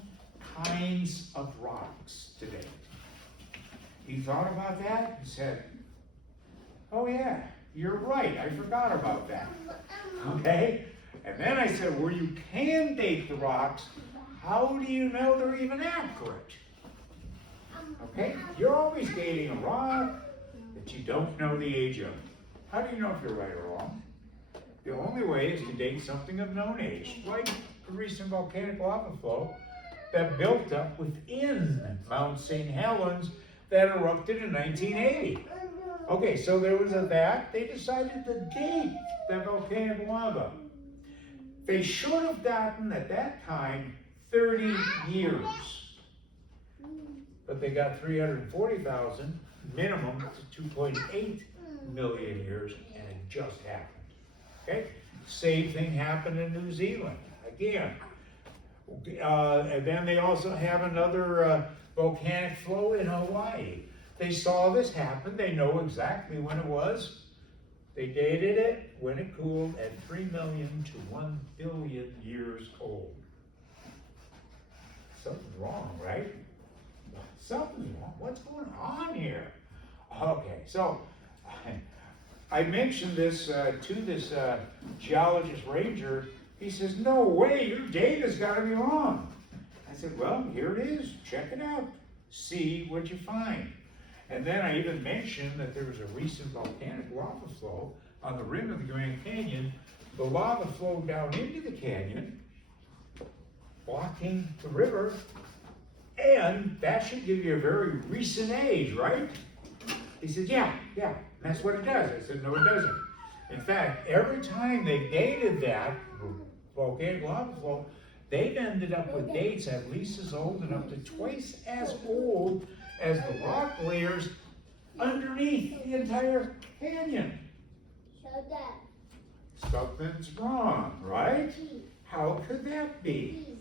kinds of rocks today. He thought about that and said, oh yeah, you're right, I forgot about that. Okay? And then I said, well, you can date the rocks, how do you know they're even accurate? Okay? You're always dating a rock that you don't know the age of. How do you know if you're right or wrong? The only way is to date something of known age, like a recent volcanic lava flow that built up within Mount St. Helens that erupted in 1980. Okay, so there was that. They decided to date that volcanic lava. They should have gotten, at that time, 30 years. But they got 340,000, minimum to 2.8 million years, and it just happened. Okay? Same thing happened in New Zealand. Again. And then they also have another volcanic flow in Hawaii. They saw this happen. They know exactly when it was. They dated it when it cooled at 3 million to 1 billion years old. Something's wrong, right? Something's wrong. What's going on here? Okay, so I mentioned this to this geologist ranger. He says, no way, your data's got to be wrong. I said, well, here it is. Check it out. See what you find. And then I even mentioned that there was a recent volcanic lava flow on the rim of the Grand Canyon. The lava flowed down into the canyon, blocking the river, and that should give you a very recent age, right? He said, yeah, that's what it does. I said, no, it doesn't. In fact, every time they dated that volcanic lava flow, they've ended up with dates at least as old and up to twice as old as the rock layers underneath the entire canyon. Something's wrong, right? How could that be?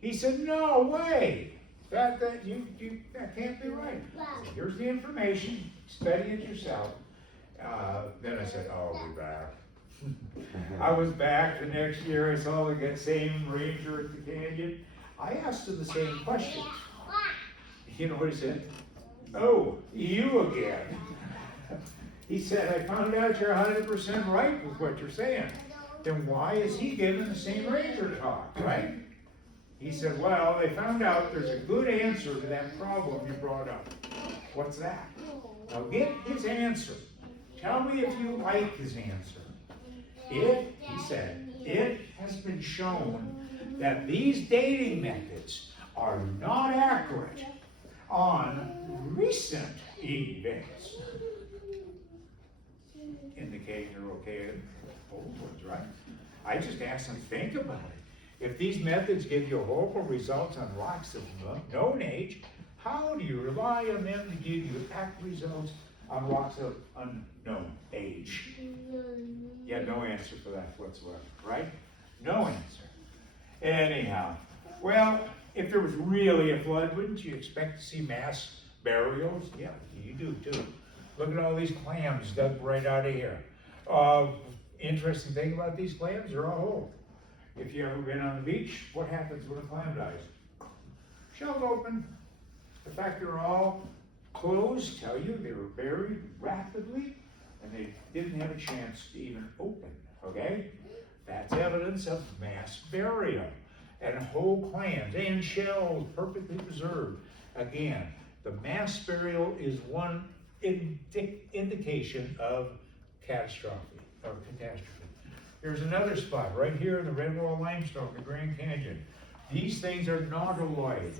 He said, no way. That can't be right. So here's the information. Study it yourself. Then I said, oh, I'll be back. I was back the next year. I saw the same ranger at the canyon. I asked him the same question. You know what he said? Oh, you again. He said, I found out you're 100% right with what you're saying. Then why is he giving the same ranger talk, right? He said, well, they found out there's a good answer to that problem you brought up. What's that? Now get his answer. Tell me if you like his answer. He said, it has been shown that these dating methods are not accurate on recent events. Indicating you're okay with old ones, right? I just asked them, think about it. If these methods give you horrible results on rocks of known age, how do you rely on them to give you accurate results on rocks of unknown age? Yeah, no answer for that whatsoever, right? No answer. Anyhow, well, if there was really a flood, wouldn't you expect to see mass burials? Yeah, you do too. Look at all these clams dug right out of here. Interesting thing about these clams, they're all old. If you've ever been on the beach, what happens when a clam dies? Shell's open. The fact they're all closed tell you they were buried rapidly and they didn't have a chance to even open, okay? That's evidence of mass burial. And whole clams and shells perfectly preserved. Again, the mass burial is one indication of catastrophe or catastrophe. Here's another spot right here in the Red Wall Limestone, the Grand Canyon. These things are nautiloid.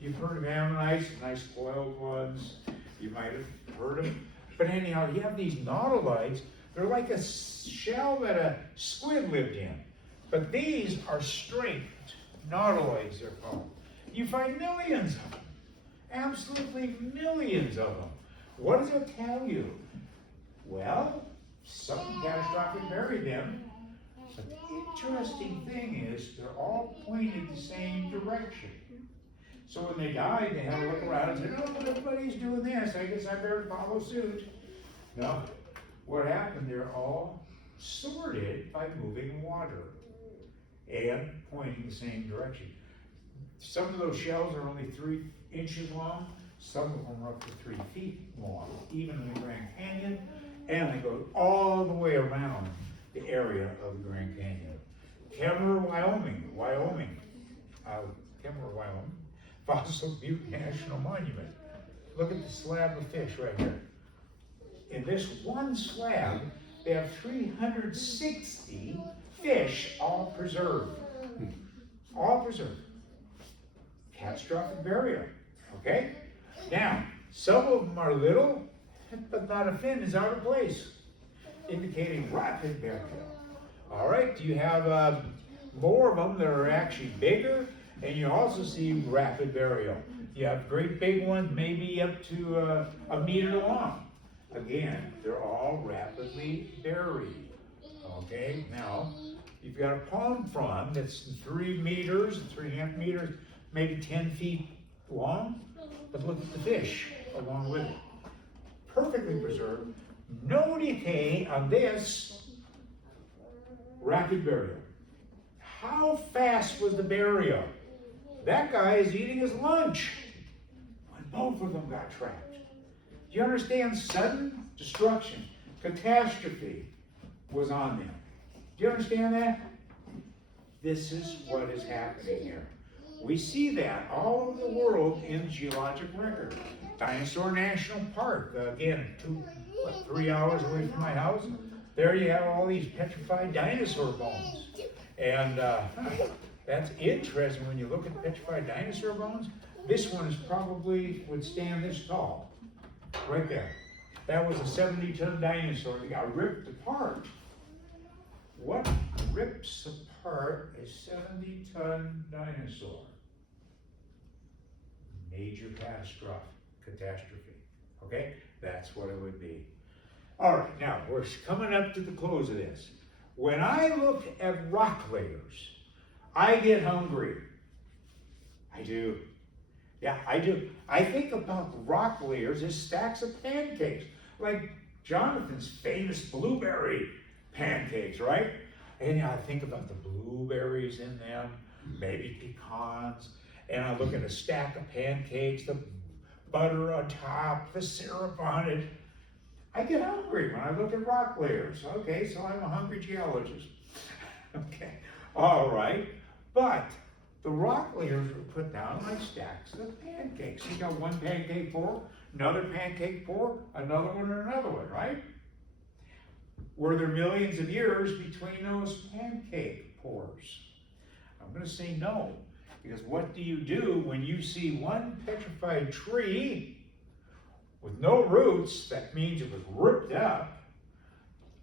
You've heard of ammonites, nice coiled ones. You might have heard them. But anyhow, you have these nautiloids. They're like a shell that a squid lived in. But these are straight nautiloids, they're called. You find millions of them. Absolutely millions of them. What does it tell you? Well, something catastrophic buried them. But the interesting thing is they're all pointed the same direction. So when they died, they had to look around and said, oh, everybody's doing this. I guess I better follow suit. No. What happened, they're all sorted by moving water and pointing the same direction. Some of those shells are only 3 inches long. Some of them are up to 3 feet long, even in the Grand Canyon. And they go all the way around the area of the Grand Canyon. Kemmerer, Wyoming, Fossil Butte National Monument. Look at the slab of fish right here. In this one slab, they have 360 fish, all preserved. All preserved. Catastrophic burial, okay? Now, some of them are little, but not a fin is out of place, indicating rapid burial. All right, you have more of them that are actually bigger, and you also see rapid burial. You have great big ones, maybe up to a meter long. Again, they're all rapidly buried. Okay, now, you've got a palm frond that's 3 meters, 3.5 meters, maybe 10 feet long, but look at the fish along with it. Perfectly preserved, no decay on this rapid burial. How fast was the burial? That guy is eating his lunch when both of them got trapped. Do you understand? Sudden destruction, catastrophe was on them. Do you understand that? This is what is happening here. We see that all over the world in geologic record. Dinosaur National Park, again, 3 hours away from my house. There you have all these petrified dinosaur bones. And that's interesting when you look at petrified dinosaur bones. This one is probably would stand this tall, right there. That was a 70-ton dinosaur that got ripped apart. What rips apart a 70-ton dinosaur? Major catastrophe. Okay? That's what it would be. All right, now we're coming up to the close of this. When I look at rock layers, I get hungry. I do. Yeah, I do. I think about the rock layers as stacks of pancakes, like Jonathan's famous blueberry pancakes, right? And I think about the blueberries in them, maybe pecans, and I look at a stack of pancakes, the butter on top, the syrup on it. I get hungry when I look at rock layers. Okay, so I'm a hungry geologist. Okay, all right. But the rock layers are put down like stacks of pancakes. You got one pancake pour, another pancake pour, another one, and another one, right? Were there millions of years between those pancake pores? I'm gonna say no, because what do you do when you see one petrified tree with no roots? That means it was ripped up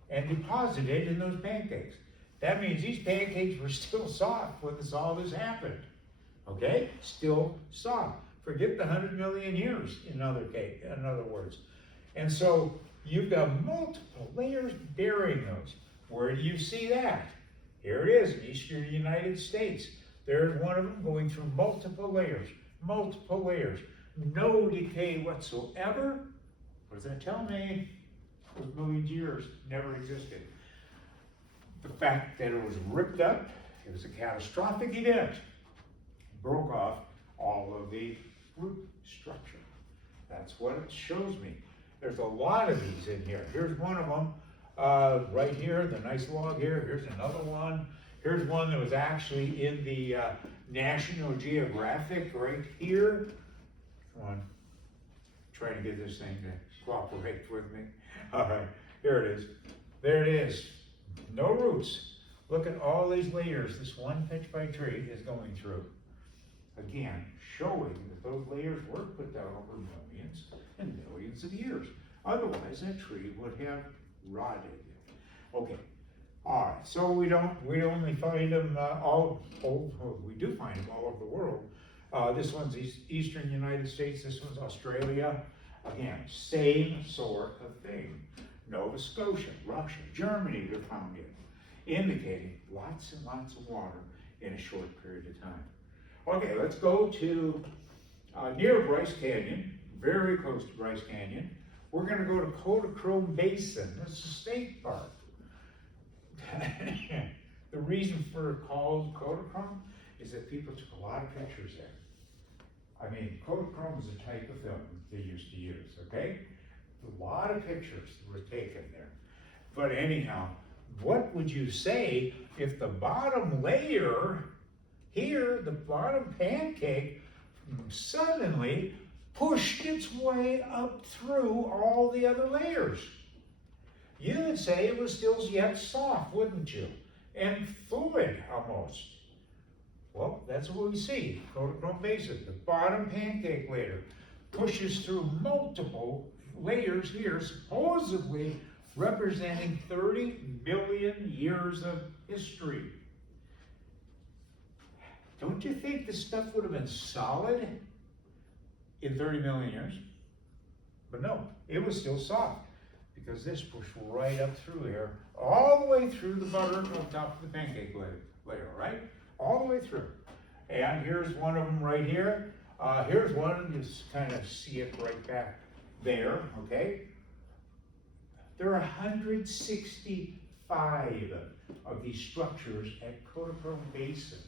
and deposited in those pancakes. That means these pancakes were still soft when all this happened. Okay, still soft. Forget the 100 million years, in other words. And so you've got multiple layers burying those. Where do you see that? Here it is in eastern United States. There's one of them going through multiple layers, no decay whatsoever. What does that tell me? Those millions of years never existed. The fact that it was ripped up, it was a catastrophic event, broke off all of the root structure. That's what it shows me. There's a lot of these in here. Here's one of them, right here, the nice log here. Here's another one. Here's one that was actually in the National Geographic right here. Come on, trying to get this thing to cooperate with me. All right, here it is. There it is. No roots. Look at all these layers this one petrified tree is going through. Again, showing that those layers were put down over millions and millions of years. Otherwise, that tree would have rotted. Okay. All right. So we only find them we do find them all over the world. This one's eastern United States. This one's Australia. Again, same sort of thing. Nova Scotia, Russia, Germany, they're found in, indicating lots and lots of water in a short period of time. Okay, let's go to near Bryce Canyon, very close to Bryce Canyon. We're going to go to Kodachrome Basin. This is a state park. The reason for it called Kodachrome is that people took a lot of pictures there. I mean, Kodachrome is a type of film they used to use, okay? A lot of pictures were taken there. But anyhow, what would you say if the bottom layer here, the bottom pancake, suddenly pushed its way up through all the other layers? You would say it was still yet soft, wouldn't you? And fluid almost. Well, that's what we see. Kodachrome Basin, the bottom pancake layer pushes through multiple layers here, supposedly representing 30 million years of history. Don't you think this stuff would have been solid in 30 million years? But no, it was still soft because this pushed right up through here, all the way through the butter on top of the pancake layer, right? All the way through. And here's one of them right here. Here's one, you just kind of see it right back there, okay? There are 165 of these structures at Kodachrome Basin.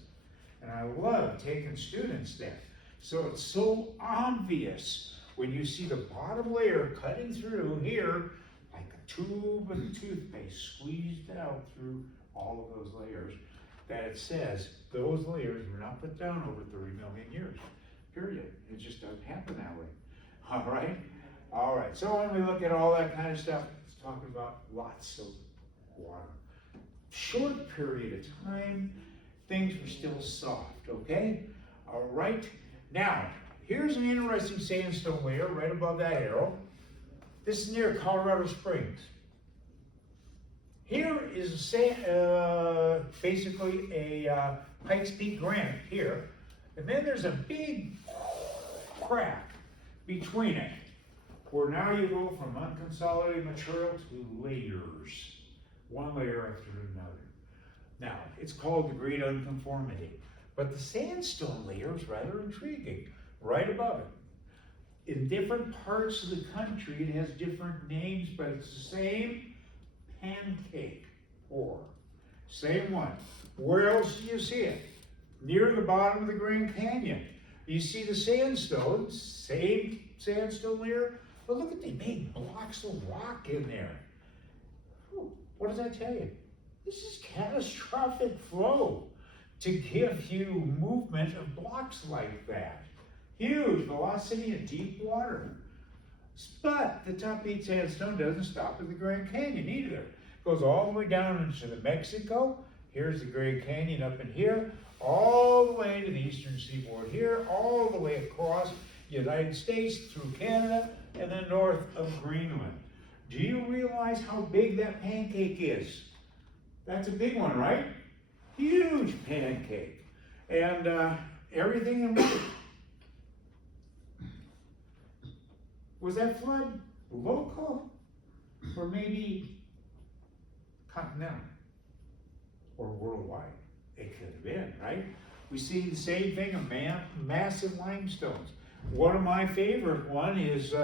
And I love taking students there. So it's so obvious when you see the bottom layer cutting through here, like a tube of toothpaste squeezed out through all of those layers, that it says those layers were not put down over 30 million years, period. It just doesn't happen that way. All right? All right, so when we look at all that kind of stuff, it's talking about lots of water. Short period of time, things were still soft, okay? All right, now, here's an interesting sandstone layer right above that arrow. This is near Colorado Springs. Here is basically a Pikes Peak granite here, and then there's a big crack between it, where now you go from unconsolidated material to layers, one layer after another. Now, it's called degreed unconformity, but the sandstone layer is rather intriguing, right above it. In different parts of the country, it has different names, but it's the same pancake ore. Same one. Where else do you see it? Near the bottom of the Grand Canyon. You see the sandstone, same sandstone layer, but look at the big blocks of rock in there. Whew, what does that tell you? This is catastrophic flow to give you movement of blocks like that. Huge velocity in deep water. But the top 8 sandstone doesn't stop at the Grand Canyon either. goes all the way down into the Mexico. Here's the Grand Canyon up in here, all the way to the eastern seaboard here, all the way across the United States, through Canada, and then north of Greenland. Do you realize how big that pancake is? That's a big one, right? Huge pancake. And everything in one. Was that flood local or maybe continental or worldwide? It could have been, right? We see the same thing of massive limestones. One of my favorite one is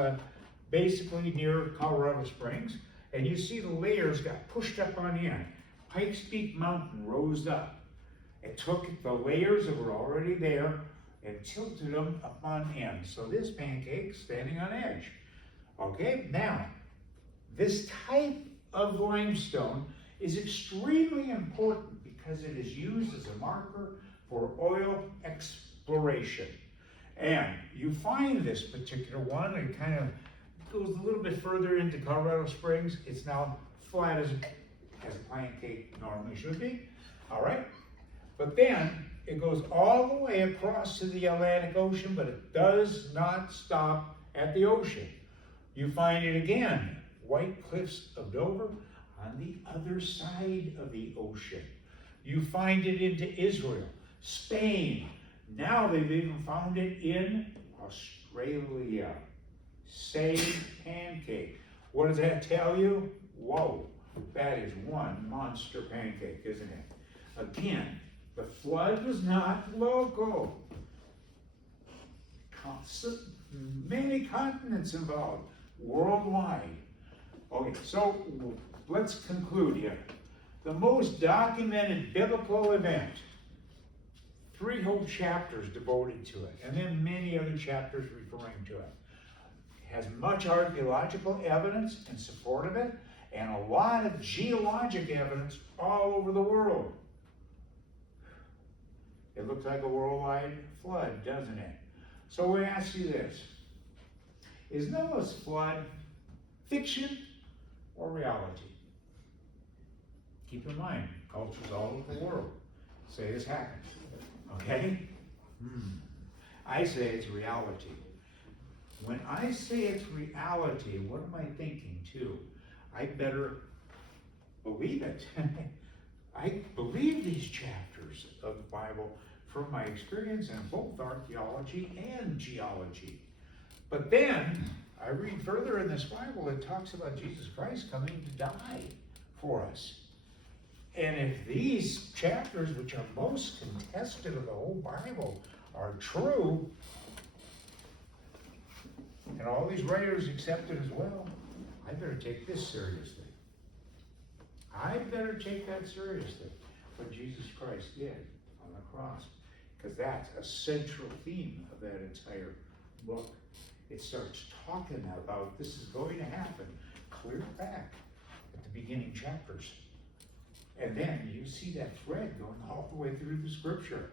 basically near Colorado Springs, and you see the layers got pushed up on end. Pikes Peak Mountain rose up. It took the layers that were already there and tilted them up on end. So this pancake's standing on edge. Okay, now, this type of limestone is extremely important because it is used as a marker for oil exploration. And you find this particular one, it kind of goes a little bit further into Colorado Springs. It's now flat as a pancake normally should be, all right? But then it goes all the way across to the Atlantic Ocean, but it does not stop at the ocean. You find it again, White Cliffs of Dover, on the other side of the ocean. You find it into Israel, Spain. Now they've even found it in Australia. Same pancake. What does that tell you? Whoa, that is one monster pancake, isn't it? Again, the flood was not local. Many continents involved, worldwide. Okay, so let's conclude here. The most documented biblical event, 3 whole chapters devoted to it, and then many other chapters referring to it. It has much archaeological evidence in support of it, and a lot of geologic evidence all over the world. It looks like a worldwide flood, doesn't it? So we ask you this. Is Noah's flood fiction or reality? Keep in mind, cultures all over the world say this happened. Okay? I say it's reality. When I say it's reality, what am I thinking too? I better believe it. I believe these chapters of the Bible from my experience in both archaeology and geology. But then, I read further in this Bible, it talks about Jesus Christ coming to die for us. And if these chapters, which are most contested of the whole Bible, are true, and all these writers accept it as well, I better take this seriously. I better take that seriously, what Jesus Christ did on the cross, because that's a central theme of that entire book. It starts talking about this is going to happen clear back at the beginning chapters. And then you see that thread going all the way through the scripture.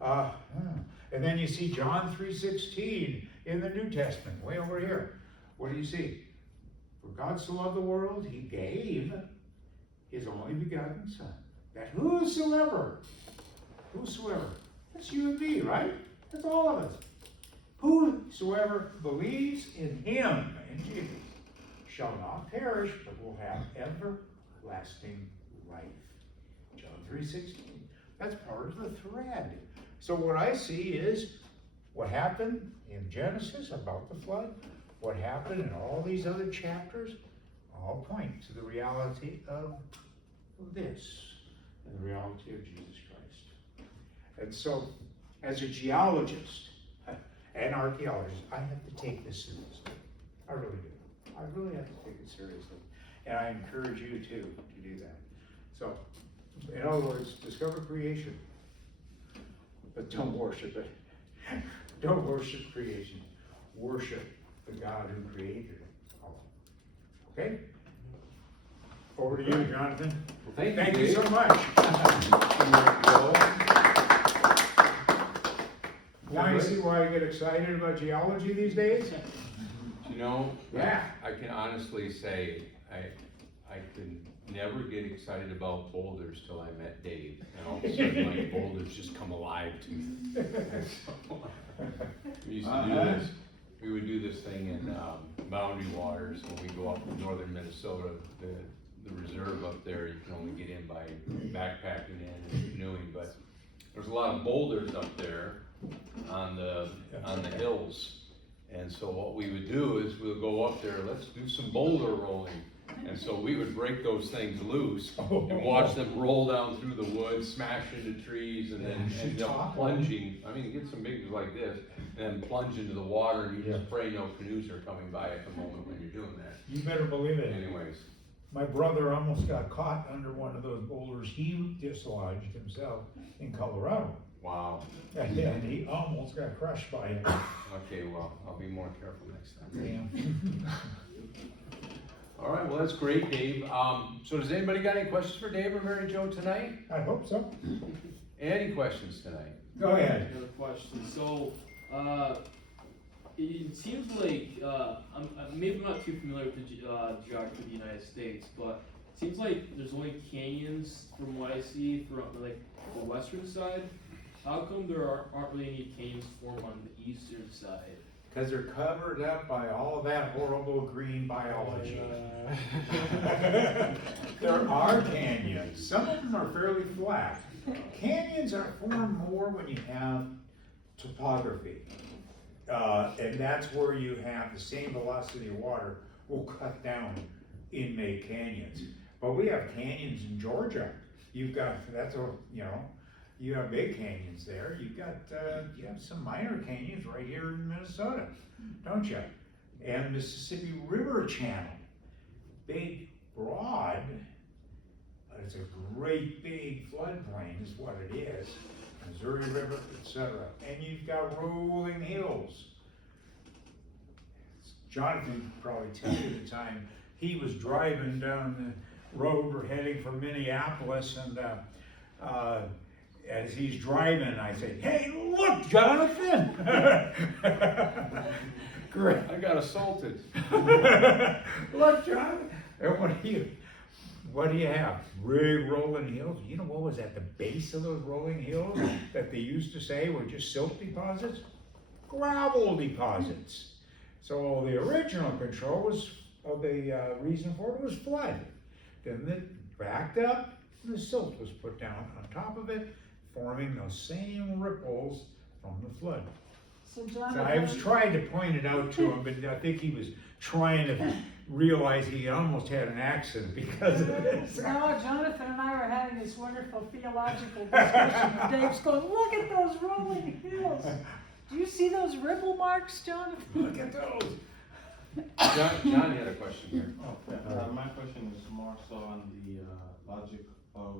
And then you see John 3:16 in the New Testament, way over here. What do you see? For God so loved the world, he gave his only begotten Son, that whosoever, that's you and me, right? That's all of us. Whosoever believes in him, in Jesus, shall not perish, but will have everlasting life. John 3:16. That's part of the thread. So what I see is what happened in Genesis about the flood, what happened in all these other chapters, all point to the reality of this and the reality of Jesus Christ. And so, as a geologist and archaeologist, I have to take this seriously. I really do. I really have to take it seriously. And I encourage you too to do that. So, in other words, discover creation, but don't worship it. Don't worship creation. Worship the God who created it. Okay? Over to you, Jonathan. Well, thank you, Thank you Dave. so much. Now you see why I get excited about geology these days? You know, Yeah. I can honestly say, I could never get excited about boulders till I met Dave, and all of a sudden, like, boulders just come alive to me. We used to do this, we would do this thing in, Boundary Waters, when we go up in northern Minnesota, the reserve up there, you can only get in by backpacking in and canoeing, but there's a lot of boulders up there on the hills. And so what we would do is we'll go up there, let's do some boulder rolling. And so we would break those things loose and watch them roll down through the woods, smash into trees, and then end up plunging. I mean, you get some big ones like this, and then plunge into the water, and you just pray no canoes are coming by at the moment when you're doing that. You better believe it. Anyways. My brother almost got caught under one of those boulders. He dislodged himself in Colorado. Wow. And he almost got crushed by it. Okay, well, I'll be more careful next time. Yeah. All right, well, that's great, Dave. So does anybody got any questions for Dave or Mary Jo tonight? I hope so. Any questions tonight? Go ahead. Another question. So, it seems like I'm maybe not too familiar with the geography of the United States, but it seems like there's only canyons from what I see from like the western side. How come there aren't really any canyons formed on the eastern side? Because they're covered up by all that horrible green biology. There are canyons. Some of them are fairly flat. Canyons are formed more when you have topography. And that's where you have the same velocity of water will cut down inmate canyons. But we have canyons in Georgia. You've got, that's a, you know, you have big canyons there. You've got, you have some minor canyons right here in Minnesota, don't you? And Mississippi River Channel, big, broad, but it's a great big floodplain is what it is. Missouri River, etc. And you've got rolling hills. Jonathan could probably tell you the time he was driving down the road, we're heading for Minneapolis, and as he's driving, I say, "Hey, look, Jonathan!" Great. I got assaulted. Look, Jonathan. And what do you have? Big rolling hills. You know what was at the base of those rolling hills that they used to say were just silt deposits? Gravel deposits. So the original control was, the reason for it was flood. Then it backed up, and the silt was put down on top of it, forming those same ripples from the flood. So So I was Jonathan, trying to point it out to him, but I think he was trying to realize he almost had an accident because of this. no, Jonathan and I were having this wonderful theological discussion, and Dave's going, "Look at those rolling hills. Do you see those ripple marks, Jonathan?" Look at those. John had a question here. My question is more so on the logic of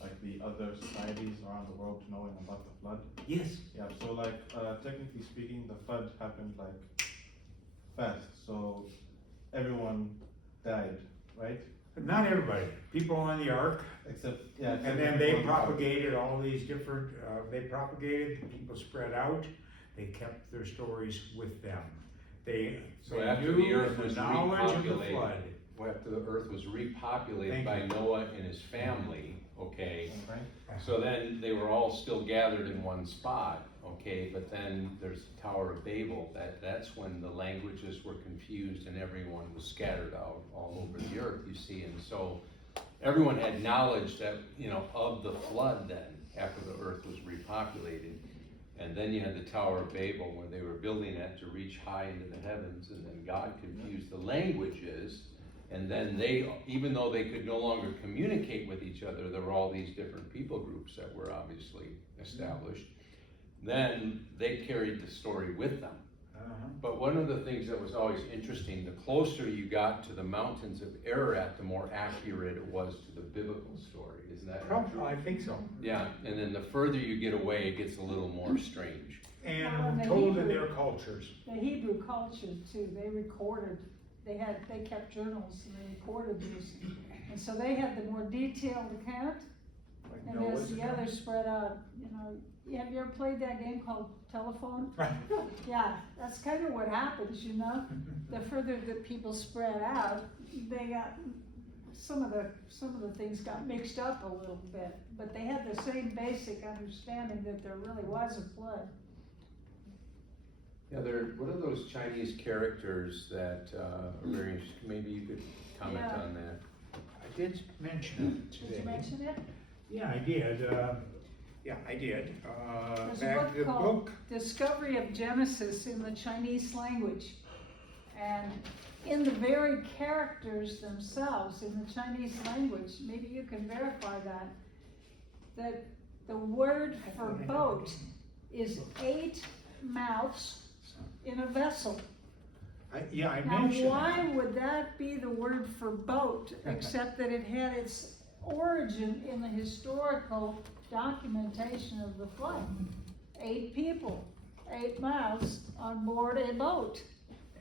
like the other societies around the world knowing about the flood. Yes. Yeah, so like technically speaking, the flood happened like fast, so everyone died, right? But not everybody. People on the ark, Except, yeah. and then they propagated all these different, people spread out. They kept their stories with them. So after the earth was knowledge of the repopulated, flood. after the earth was repopulated Thank by you. Noah and his family, okay? Okay. So then they were all still gathered in one spot, okay? But then there's the Tower of Babel. That's when the languages were confused and everyone was scattered out all over the earth, you see. And so everyone had knowledge that, you know, of the flood then, after the earth was repopulated. And then you had the Tower of Babel where they were building that to reach high into the heavens, and then God confused the languages. And then they, even though they could no longer communicate with each other, there were all these different people groups that were obviously established. Then they carried the story with them. But one of the things that was always interesting, the closer you got to the mountains of Ararat, the more accurate it was to the biblical story. Isn't that true? I think so. Yeah, and then the further you get away, it gets a little more strange. And told in their cultures. The Hebrew culture too, they recorded, they kept journals and they recorded this. And so they had the more detailed account, Like and Noah's as the account. others spread out, you know. Have you ever played that game called Telephone? Yeah, that's kind of what happens, you know? The further that people spread out, they got some of the things got mixed up a little bit, but they had the same basic understanding that there really was a flood. Yeah, what are those Chinese characters that are very interesting? Maybe you could comment Yeah. on that. I did mention it Did today. you mention it? Yeah, I did, yeah, I did. There's a Back book the called book, Discovery of Genesis in the Chinese language. And in the very characters themselves in the Chinese language, maybe you can verify that the word for boat is 8 mouths in a vessel. yeah, I Now, mentioned why that. would that be the word for boat, except that it had its origin in the historical documentation of the flood? 8 people, 8 mouths on board a boat.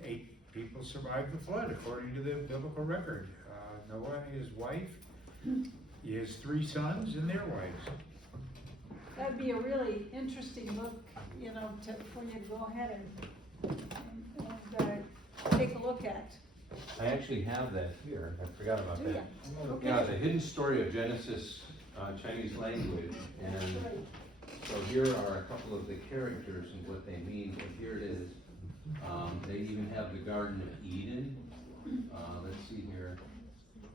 8 people survived the flood according to the biblical record. Noah and his wife, his 3 sons and their wives. That'd be a really interesting book, you know, for you to go ahead and take a look at. I actually have that here. I forgot about Do that. ya? Okay. Yeah, the hidden story of Genesis, Chinese language, and so here are a couple of the characters and what they mean, and here it is. They even have the Garden of Eden. Let's see here.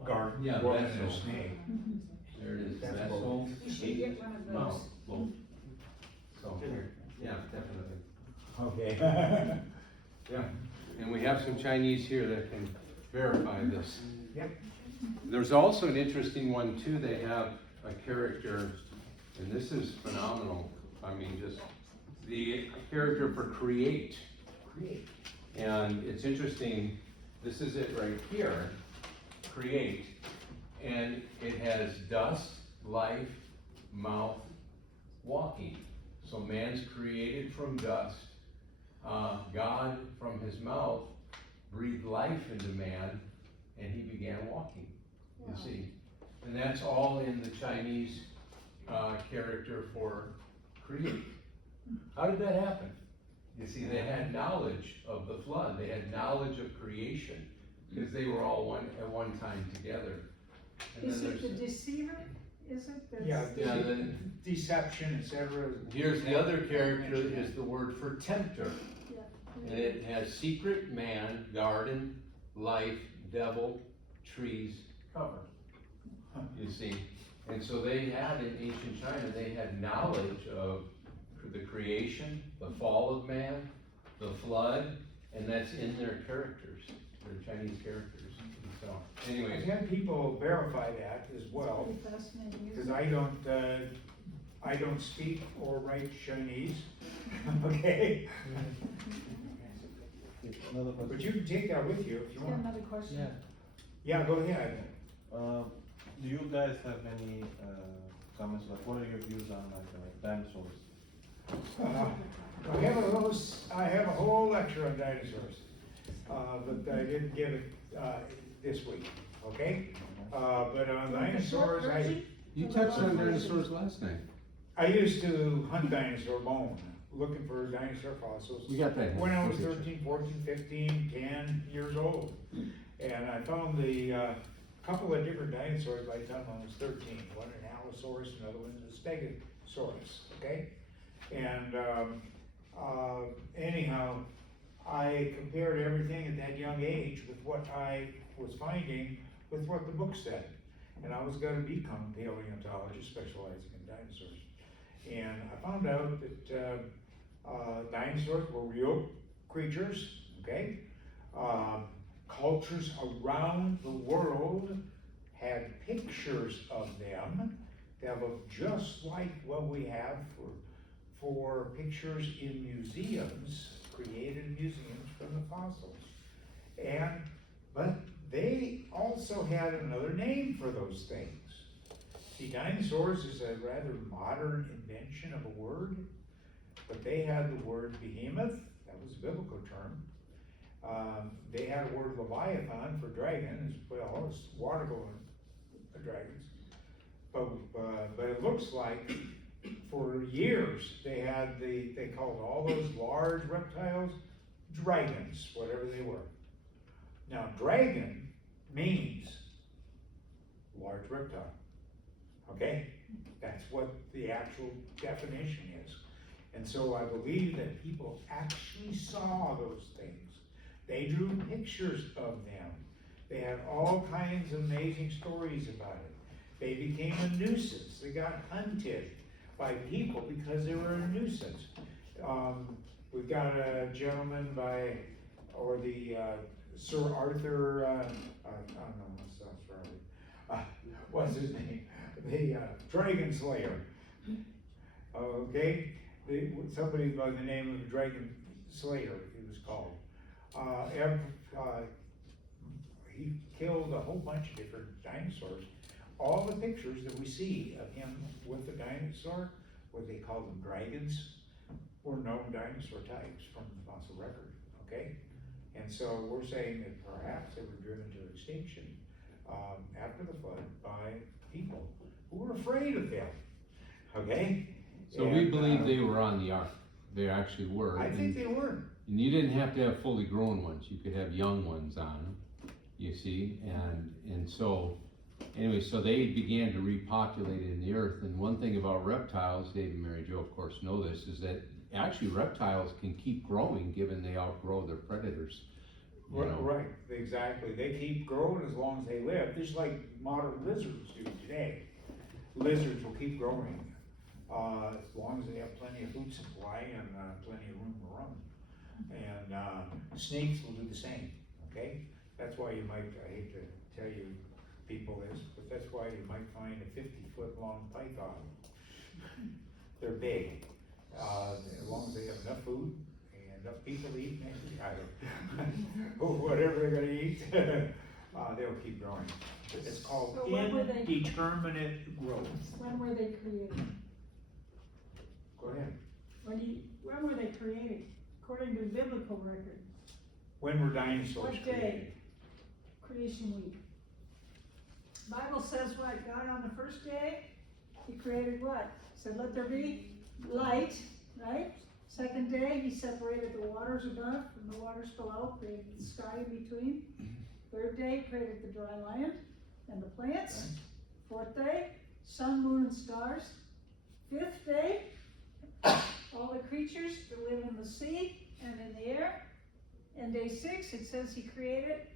Garden, Yeah, woman vessel. and snake. There it is, That's vessel, You should eight, get one of those. mouth, both. So here, yeah, definitely. Okay. Yeah, and we have some Chinese here that can verify this. Yep. There's also an interesting one too. They have a character, and this is phenomenal. I mean, just the character for create. And it's interesting, this is it right here, create. And it has dust, life, mouth, walking. So man's created from dust. God, from his mouth, breathed life into man, and he began walking, you see. And that's all in the Chinese character for create. How did that happen? You see, they had knowledge of the flood. They had knowledge of creation, because they were all at one time together. And Is then it the there's, deceiver? Is it? That's- Yeah, yeah, then deception, etc. here's the other character, is the word for tempter. Yeah. And it has secret, man, garden, life, devil, trees, cover. You see, and so they had in ancient China, they had knowledge of the creation, the fall of man, the flood, and that's in their characters, their Chinese characters. And so, I've anyways, had people verify that as well, Pretty fascinating, because isn't it? I don't speak or write Chinese, okay? Another But question. you can take that with you if you Got want. another question? Yeah. Yeah, go ahead. Do you guys have any comments, like what are your views on dinosaurs? I have a whole lecture on dinosaurs, but I didn't give it, this week, okay? But on dinosaurs, you touched on dinosaurs last night. I used to hunt dinosaur bone, looking for dinosaur fossils. We got that. When I was 13, 14, 15, 10 years old. And I found the, couple of different dinosaurs by the time I was 13. One an Allosaurus, another one a Stegosaurus, okay? And, anyhow, I compared everything at that young age with what I was finding with what the book said. And I was gonna become a paleontologist specializing in dinosaurs. And I found out that dinosaurs were real creatures, okay? Cultures around the world had pictures of them that look just like what we have for pictures in museums, created museums from the fossils. But they also had another name for those things. See, dinosaurs is a rather modern invention of a word, but they had the word behemoth, that was a biblical term. They had a word leviathan for dragon, as well as water-going dragons. But it looks like for years they called all those large reptiles dragons, whatever they were. Now, dragon means large reptile. Okay? That's what the actual definition is. And so I believe that people actually saw those things. They drew pictures of them. They had all kinds of amazing stories about it. They became a nuisance. They got hunted by people because they were a nuisance. We've got a gentleman by, or the Sir Arthur, what's his name? The Dragon Slayer. Okay? Somebody by the name of the Dragon Slayer, he was called. He killed a whole bunch of different dinosaurs. All the pictures that we see of him with the dinosaur, what they call them dragons, were known dinosaur types from the fossil record, okay? And so we're saying that perhaps they were driven to extinction after the flood by people who were afraid of them, okay? So we believe they were on the ark. They actually were. I think they were. And you didn't have to have fully grown ones. You could have young ones on them, you see, and so, anyway, so they began to repopulate in the earth. And one thing about reptiles, Dave and Mary Jo of course know this, is that actually reptiles can keep growing given they outgrow their predators. You know? Right, exactly. They keep growing as long as they live, just like modern lizards do today. Lizards will keep growing as long as they have plenty of food supply and plenty of room to run. And snakes will do the same, okay? That's why you might, I hate to tell you people this, but that's why you might find a 50-foot long python. They're big. As long as they have enough food and enough people to eat, whatever they're gonna eat, they'll keep growing. It's called So when were they- indeterminate growth. When were they created? Go ahead. When were they created? According to the biblical record, When were dinosaurs what day? created? Creation week. Bible says what? God on the first day, he created what? Said, let there be light, right? Second day, he separated the waters above from the waters below, created the sky in between. Third day, created the dry land and the plants. Okay. Fourth day, sun, moon, and stars. Fifth day, all the creatures that live in the sea and in the air. And day 6, it says he created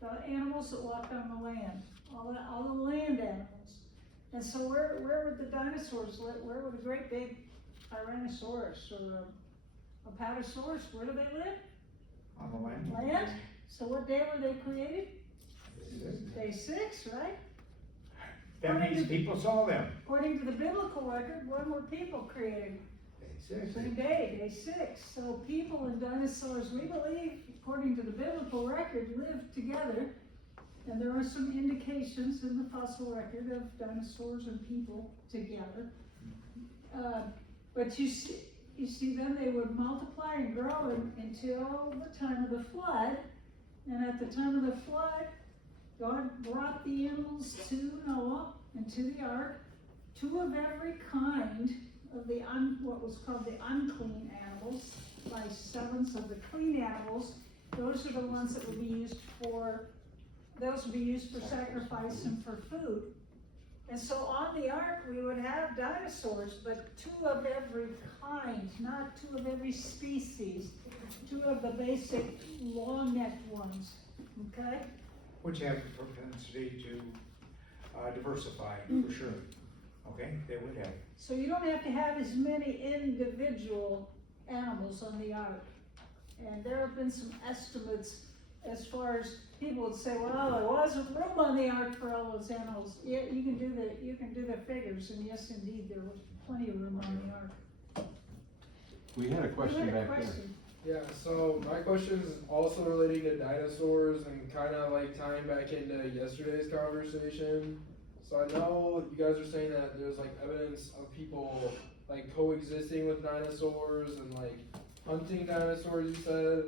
the animals that walk on the land, all the land animals. And so where would the dinosaurs live? Where would a great big Tyrannosaurus or a Apatosaurus, where do they live? On the land? Land? So what day were they created? Day 6, right? That means people saw them. According to the biblical record, when were people created? Day 6. Same day, day 6. So people and dinosaurs, we believe, according to the biblical record, lived together. And there are some indications in the fossil record of dinosaurs and people together. But you see then they would multiply and grow until the time of the flood. And at the time of the flood, God brought the animals to Noah and to the ark, 2 of every kind of the what was called the unclean animals, by 7s of the clean animals. Those are the ones that would be used for, sacrifice and for food. And so on the ark we would have dinosaurs, but 2 of every kind, not 2 of every species, 2 of the basic long-necked ones, okay? Which have the propensity to diversify, for sure. Okay, they would have. So you don't have to have as many individual animals on the ark. And there have been some estimates as far as people would say, well, there wasn't room on the ark for all those animals. Yeah, you can do the figures, and yes, indeed, there was plenty of room on the ark. We had a question You had a back there. question. Yeah, so my question is also relating to dinosaurs and kind of like tying back into yesterday's conversation. So I know you guys are saying that there's like evidence of people like coexisting with dinosaurs and like hunting dinosaurs, you said,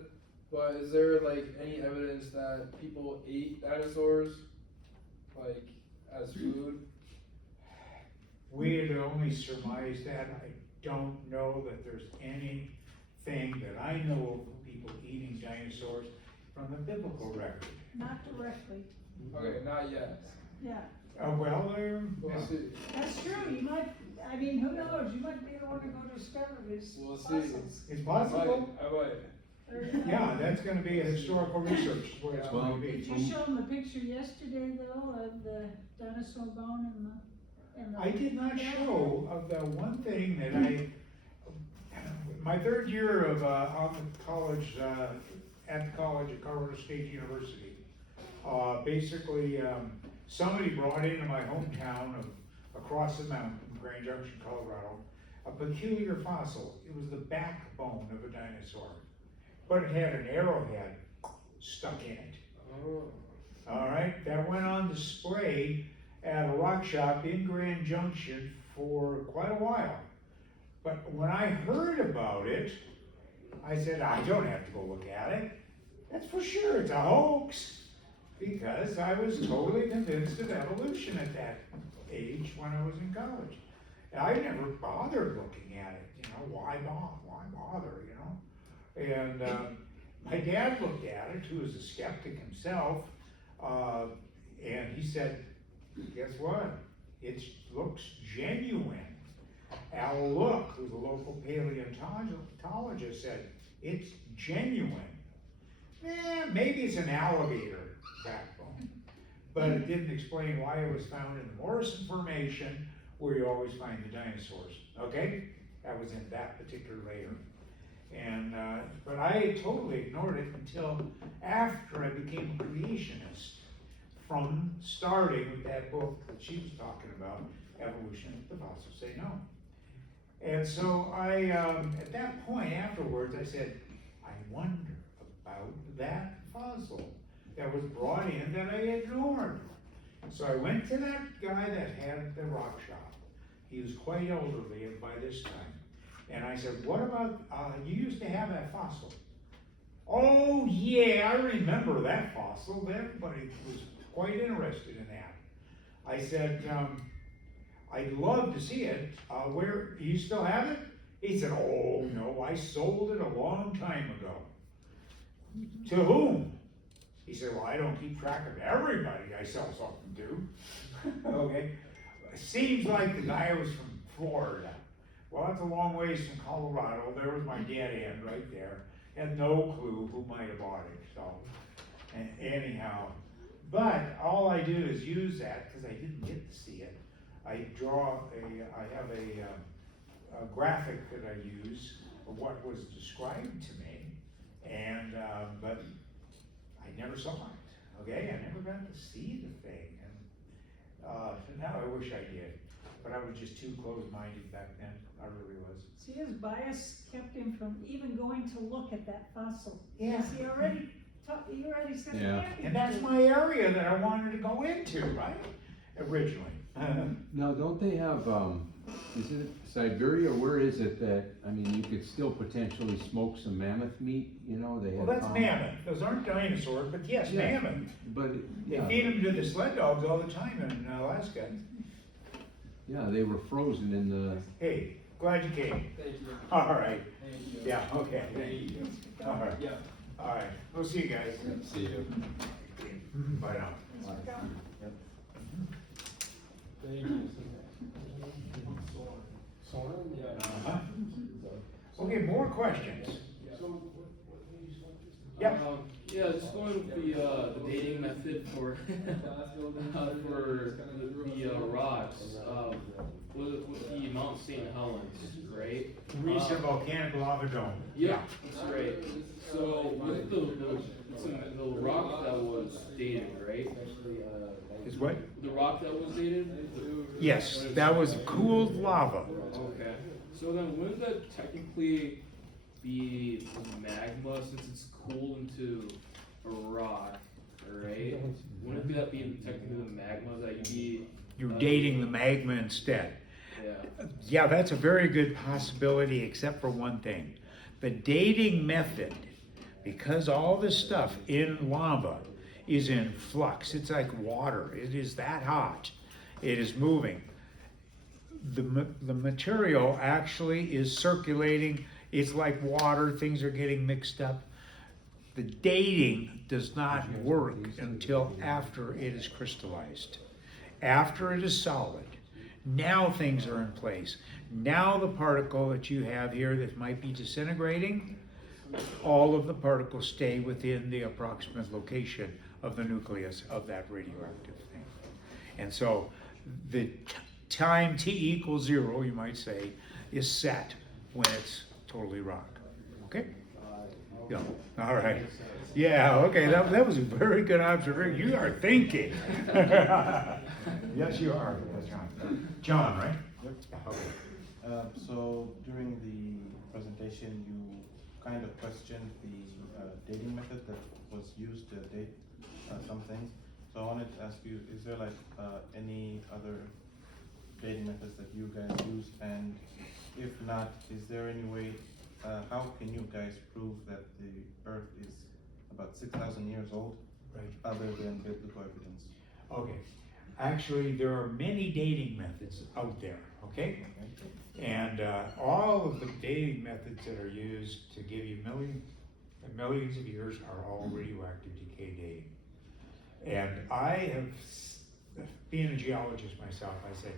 but is there like any evidence that people ate dinosaurs like as food? We had only surmised that. I don't know that there's anything that I know of people eating dinosaurs from the biblical record. Not directly, Okay, not yet. yeah. We'll see. That's true, you might, I mean, who knows, you might be the one to go discover these We'll see. fossils. it's I might. possible. I might. Yeah, that's gonna be a historical research, is what it's going to Did be. you show them the picture yesterday though, of the dinosaur bone and the? I did not show of the one thing that my third year of, on the college, at the college at Colorado State University. Basically, somebody brought into my hometown of, across the mountain from Grand Junction, Colorado, a peculiar fossil. It was the backbone of a dinosaur, but it had an arrowhead stuck in it. Oh. All right, that went on display at a rock shop in Grand Junction for quite a while. But when I heard about it, I said, I don't have to go look at it. That's for sure, it's a hoax. Because I was totally convinced of evolution at that age when I was in college. And I never bothered looking at it, you know, why bother, you know? And my dad looked at it, who was a skeptic himself, and he said, guess what? It looks genuine. Al Look, who's a local paleontologist, said, it's genuine. Maybe it's an alligator backbone, but it didn't explain why it was found in the Morrison Formation, where you always find the dinosaurs, okay? That was in that particular layer. And, but I totally ignored it until after I became a creationist, from starting with that book that she was talking about, Evolution, the Fossils Say No. And so I, at that point afterwards, I said, I wonder about that fossil that was brought in that I ignored. So I went to that guy that had the rock shop. He was quite elderly by this time. And I said, what about, you used to have that fossil. Oh yeah, I remember that fossil. Everybody was quite interested in that. I said, I'd love to see it. Where, do you still have it? He said, oh no, I sold it a long time ago. To whom? He said, well, I don't keep track of everybody I sell something to. Okay, seems like the guy was from Florida. Well, that's a long ways from Colorado. There was my dead end right there. Had no clue who might have bought it, so, anyhow. But all I do is use that, because I didn't get to see it. I have a graphic that I use of what was described to me, and, but I never saw it, okay? I never got to see the thing, and now I wish I did. But I was just too close-minded back then, I really was. See, his bias kept him from even going to look at that fossil. Yeah. Because he already said he Yeah. can't. And that's my area that I wanted to go into, right? Originally. Now, don't they have, is it Siberia, where is it that, I mean, you could still potentially smoke some mammoth meat, you know, they Well, have. that's mammoth. Those aren't dinosaurs, but yes, Yeah. mammoth. But, They yeah, feed them to the sled dogs all the time in Alaska. yeah, they were frozen in the, Hey, glad you came. Thank you. All right. Thank you. Yeah, okay, thank you. All right, Yeah. all right. We'll see you guys. see you. Bye now. Thank you. Uh-huh. Okay, more questions? Yep. Yeah, just going with the dating method for the rocks, with the Mount St. Helens, right? Recent volcanic lava dome. Yeah, that's right. So with the rock that was dated, right? Is what? The rock that was dated? Yes, that was cooled lava. Okay. So then wouldn't that technically be magma since it's cooled into a rock, right? Wouldn't that be technically the magma that you'd be? You're dating the magma instead. Yeah. Yeah, that's a very good possibility, except for one thing. The dating method, because all this stuff in lava is in flux, it's like water, it is that hot, it is moving. The material actually is circulating, it's like water, things are getting mixed up. The dating does not work until after it is crystallized. after it is solid, now things are in place. Now the particle that you have here that might be disintegrating, all of the particles stay within the approximate location of the nucleus of that radioactive thing. And so the time t equals 0, you might say, is set when it's totally rock. Okay? Yeah. All right. Yeah, okay, that was a very good observation. You are thinking. Yes, you are. Yes, John. John, right? Yep. Okay. So during the presentation, you kind of questioned the dating method that was used to date some things. So I wanted to ask you, is there like any other dating methods that you guys use? And if not, is there any way, how can you guys prove that the Earth is about 6,000 years old, Right. other than biblical evidence? Okay. Actually, there are many dating methods out there, okay? And all of the dating methods that are used to give you millions of years are all radioactive decay dating. And I have, being a geologist myself, I said,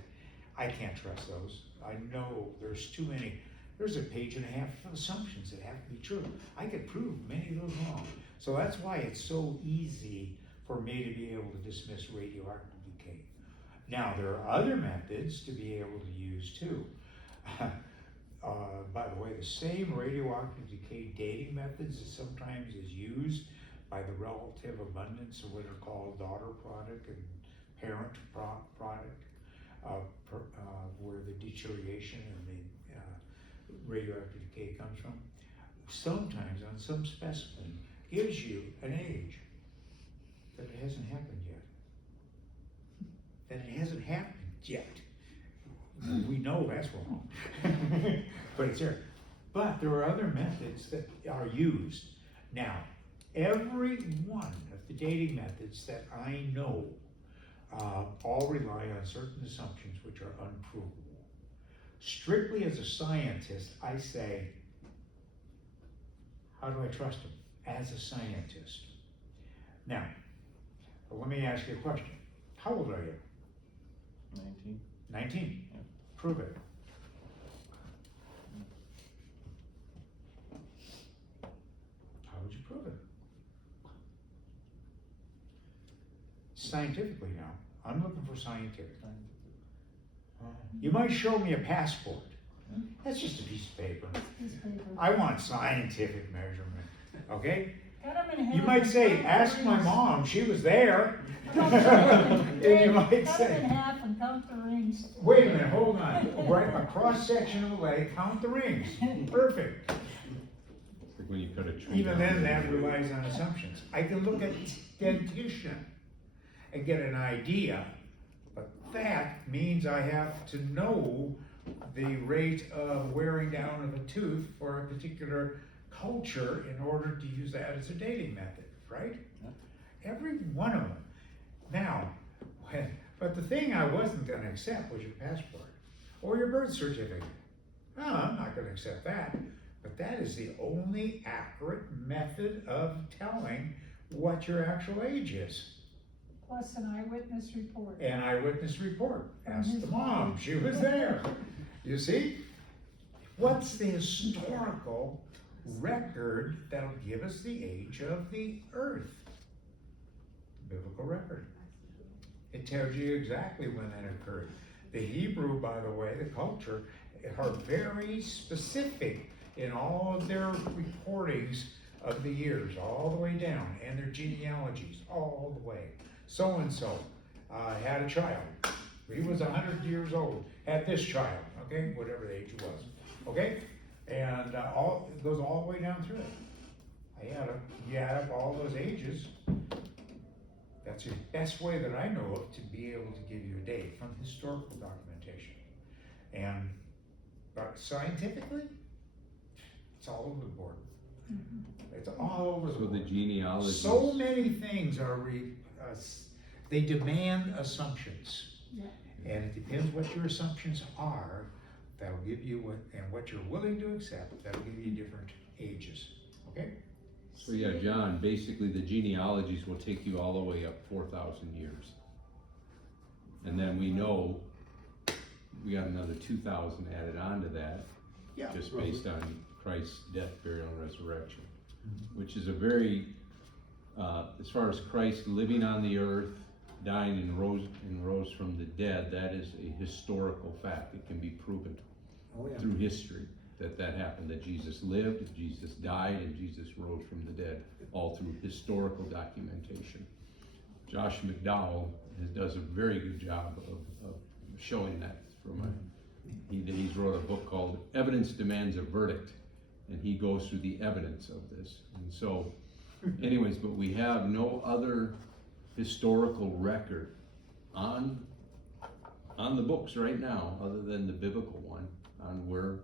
I can't trust those. I know there's too many. There's a page and a half of assumptions that have to be true. I could prove many of those wrong. So that's why it's so easy for me to be able to dismiss radioactive decay. Now, there are other methods to be able to use too. By the way, the same radioactive decay dating methods that sometimes is used by the relative abundance of what are called daughter product and parent product, where the deterioration and the radioactive decay comes from, sometimes on some specimen gives you an age, but it hasn't happened yet. That it hasn't happened yet. We know that's wrong, but it's there. But there are other methods that are used. Now, every one of the dating methods that I know all rely on certain assumptions which are unprovable. Strictly as a scientist, I say, how do I trust them? As a scientist. Now, let me ask you a question. How old are you? 19. 19. Yeah. Prove it. How would you prove it? Scientifically now. I'm looking for scientific. You might show me a passport. That's just a piece of paper. I want scientific measurement, okay? Cut 'em in half You might and say, count the ask my rings. mom, she was there. Cut You might 'em in say, half and count the rings. wait a minute, hold on. Right, a cross section of the leg, count the rings. Perfect. Like when you cut a tree. Even down. then, that relies on assumptions. I can look at dentition and get an idea, but that means I have to know the rate of wearing down of a tooth for a particular culture in order to use that as a dating method, right? Every one of them. Now, but the thing I wasn't gonna accept was your passport or your birth certificate. No, I'm not gonna accept that. But that is the only accurate method of telling what your actual age is. Plus an eyewitness report. An eyewitness report. Ask the mom, she was there. You see? What's the historical record that'll give us the age of the earth? Biblical record. It tells you exactly when that occurred. The Hebrew, by the way, the culture, are very specific in all of their reportings of the years, all the way down, and their genealogies, all the way. So-and-so had a child. He was 100 years old, had this child, okay, whatever the age it was, okay? And it goes all the way down through it. You add up all those ages. That's the best way that I know of to be able to give you a date from historical documentation. And scientifically, it's all over the board. It's all over the So board. the genealogy. So many things are, they demand assumptions. Yeah. And it depends what your assumptions are, that'll give you what you're willing to accept, that'll give you different ages, okay? So yeah, John, basically the genealogies will take you all the way up 4,000 years. And then we know we got another 2,000 added on to that, Yeah, just roughly. based on Christ's death, burial, and resurrection, which is a very, as far as Christ living on the earth, dying and rose from the dead, that is a historical fact. It can be proven Oh, yeah. through history that happened, that Jesus lived, Jesus died, and Jesus rose from the dead, all through historical documentation. Josh McDowell does a very good job of showing that he's wrote a book called Evidence Demands a Verdict, and he goes through the evidence of this. And so, anyways, but we have no other historical record on the books right now, other than the biblical one, on where,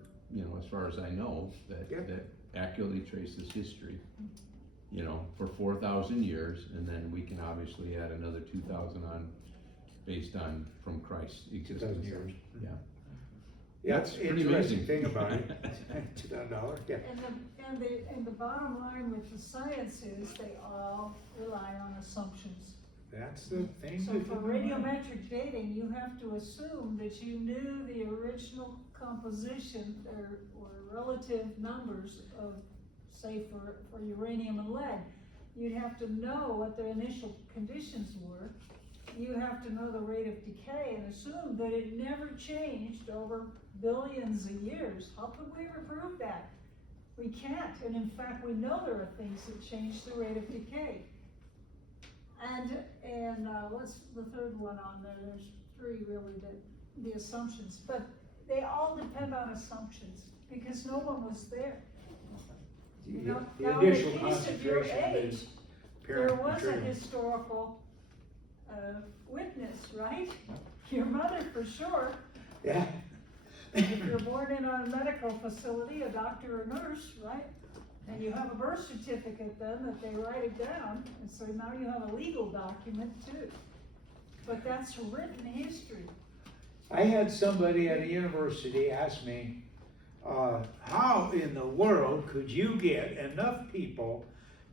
as far as I know, that accurately traces history, for 4,000 years, and then we can obviously add another 2,000 on, based on from Christ's existence. 2,000 years. Yeah. Yeah, That's pretty interesting amazing. thing about it. $2,000, yeah. And the bottom line with the science is they all rely on assumptions. That's the thing. So to for keep in mind. radiometric dating, you have to assume that you knew the original composition or relative numbers of, say, for uranium and lead. You'd have to know what the initial conditions were. You have to know the rate of decay and assume that it never changed over billions of years. How could we ever prove that? We can't, and in fact, we know there are things that change the rate of decay. And what's the third one on there? There's three really, the assumptions, but they all depend on assumptions because no one was there. The Now, in the initial case of your concentration age, is there parent was a material. historical witness, right? Your mother for sure. Yeah. If you're born in a medical facility, a doctor or nurse, right? And you have a birth certificate then that they write it down, and so now you have a legal document too. But that's written history. I had somebody at a university ask me, how in the world could you get enough people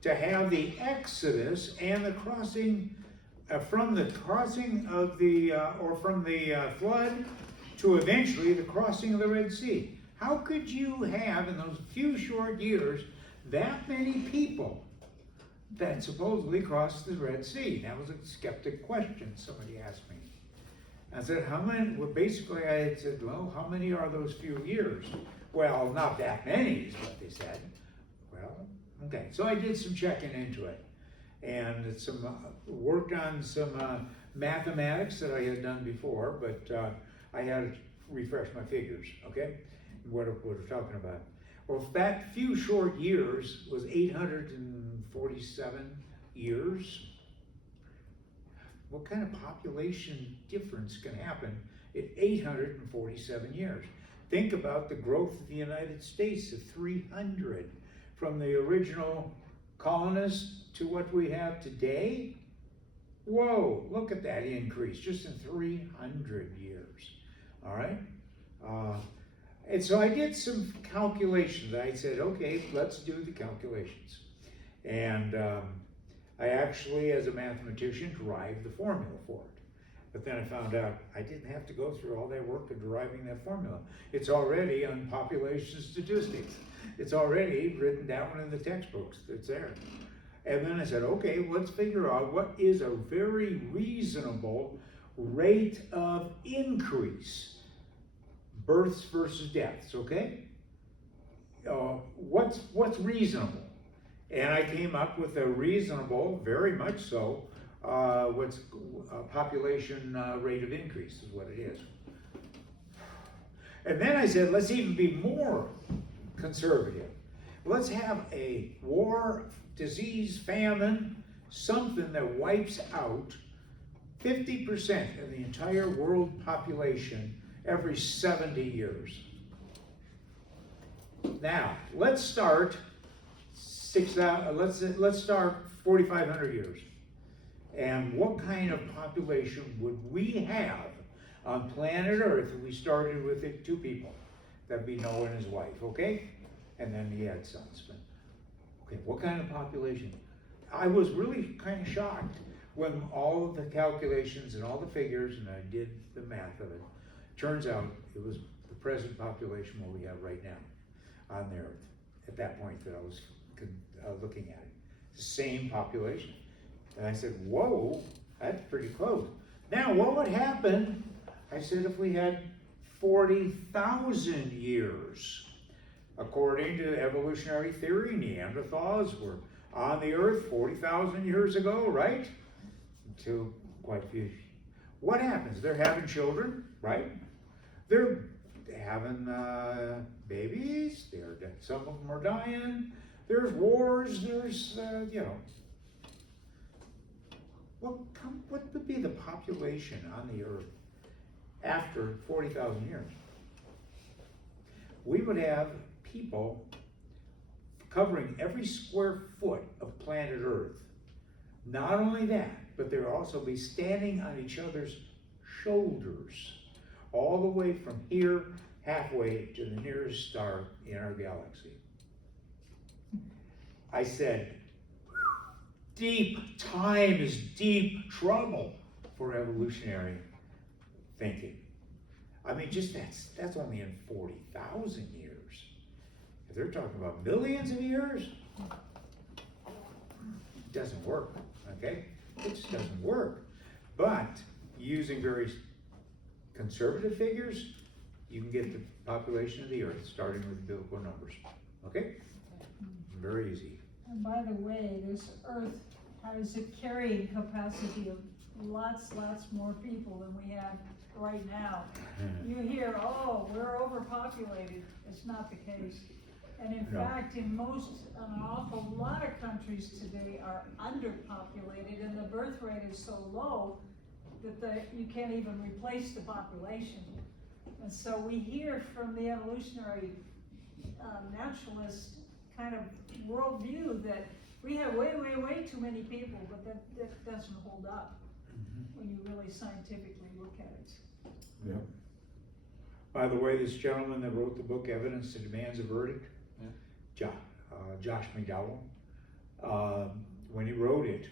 to have the Exodus and the crossing, from the crossing of the, or from the flood to eventually the crossing of the Red Sea? How could you have in those few short years that many people that supposedly crossed the Red Sea? That was a skeptic question somebody asked me. I said, how many? Well, basically I had said, well, how many are those few years? Well, not that many is what they said. Well, okay, so I did some checking into it and some worked on some mathematics that I had done before, but I had to refresh my figures, okay? What we're talking about. Well, if that few short years was 847 years, what kind of population difference can happen in 847 years? Think about the growth of the United States of 300, from the original colonists to what we have today. Whoa, look at that increase just in 300 years, all right? And so I did some calculations. I said, okay, let's do the calculations. And I actually, as a mathematician, derived the formula for it. But then I found out I didn't have to go through all that work of deriving that formula. It's already on population statistics. It's already written down in the textbooks. It's there. And then I said, okay, let's figure out what is a very reasonable rate of increase. Births versus deaths, okay? What's reasonable? And I came up with a reasonable, very much so, what's a population rate of increase is what it is. And then I said, let's even be more conservative. Let's have a war, disease, famine, something that wipes out 50% of the entire world population every 70 years. Now, let's start let's start 4,500 years. And what kind of population would we have on planet Earth if we started with it 2 people? That'd be Noah and his wife, okay? And then he had sons. But, okay, what kind of population? I was really kind of shocked when all of the calculations and all the figures, and I did the math of it, turns out it was the present population what we have right now on the earth, at that point that I was looking at it. The same population. And I said, whoa, that's pretty close. Now, what would happen, I said, if we had 40,000 years? According to evolutionary theory, Neanderthals were on the earth 40,000 years ago, right? Until quite a few. What happens? They're having children, right? They're having babies. Some of them are dying. There's wars. There's, what would be the population on the earth after 40,000 years? We would have people covering every square foot of planet Earth. Not only that, but they'll also be standing on each other's shoulders, all the way from here halfway to the nearest star in our galaxy. I said, time is deep trouble for evolutionary thinking. I mean, just that's only in 40,000 years. If they're talking about millions of years, it doesn't work, okay? It just doesn't work. But using very conservative figures, you can get the population of the earth starting with biblical numbers, okay? Very easy. And by the way, this earth has a carrying capacity of lots more people than we have right now. You hear, oh, we're overpopulated. It's not the case. And in fact, an awful lot of countries today are underpopulated, and the birth rate is so low that you can't even replace the population. And so we hear from the evolutionary naturalist kind of worldview that we have way too many people, but that doesn't hold up when you really scientifically look at it. Yeah. By the way, this gentleman that wrote the book Evidence That Demands a Verdict, Josh McDowell, when he wrote it,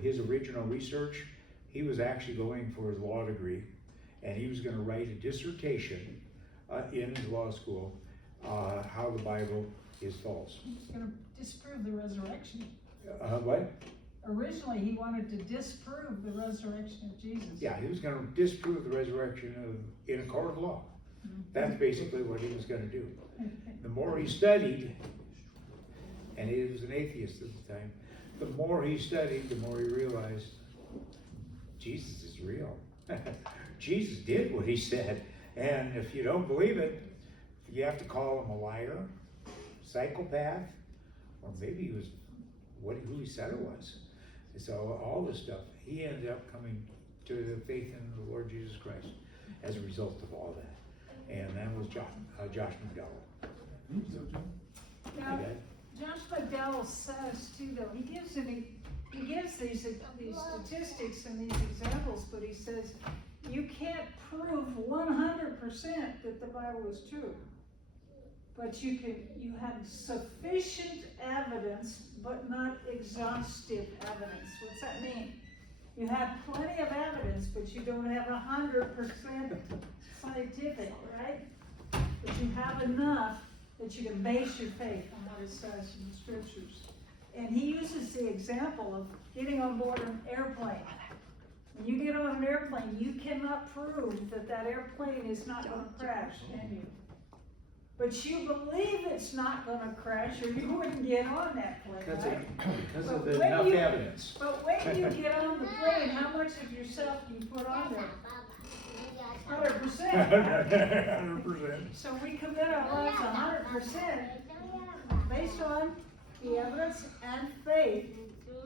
his original research, he was actually going for his law degree, and he was going to write a dissertation in his law school how the Bible is false. He's going to disprove the resurrection. What? Originally, he wanted to disprove the resurrection of Jesus. Yeah, he was going to disprove the resurrection in a court of law. That's basically what he was going to do. The more he studied, and he was an atheist at the time, the more he studied, the more he realized Jesus is real. Jesus did what he said. And if you don't believe it, you have to call him a liar, psychopath, or maybe he was who he said it was. So all this stuff, he ended up coming to the faith in the Lord Jesus Christ as a result of all that. And that was Josh McDowell. Now, Josh McDowell says too, though, he gives these statistics and these examples, but he says you can't prove 100% that the Bible is true. But you have sufficient evidence, but not exhaustive evidence. What's that mean? You have plenty of evidence, but you don't have 100% scientific, right? But you have enough that you can base your faith on what it says in the scriptures. And he uses the example of getting on board an airplane. When you get on an airplane, you cannot prove that airplane is not going to crash, can you? But you believe it's not going to crash, or you wouldn't get on that plane, right? Because But of when enough you- evidence. But when you get on the plane, how much of yourself do you put on there? 100%. 100%. So we commit our lives 100% based on the evidence and faith,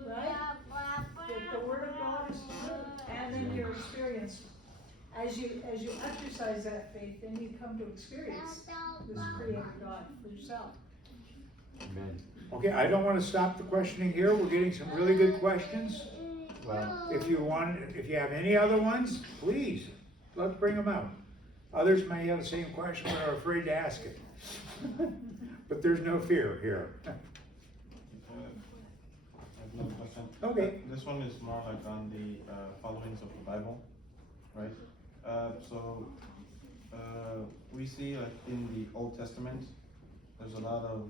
right? That the Word of God is true, and then your experience. As you exercise that faith, then you come to experience this Creator God for yourself. Amen. Okay, I don't want to stop the questioning here. We're getting some really good questions. Well, If you have any other ones, please, let's bring them out. Others may have the same question but are afraid to ask it. But there's no fear here. I have no Okay. This one is more like on the followings of the Bible, right? We see like in the Old Testament, there's a lot of,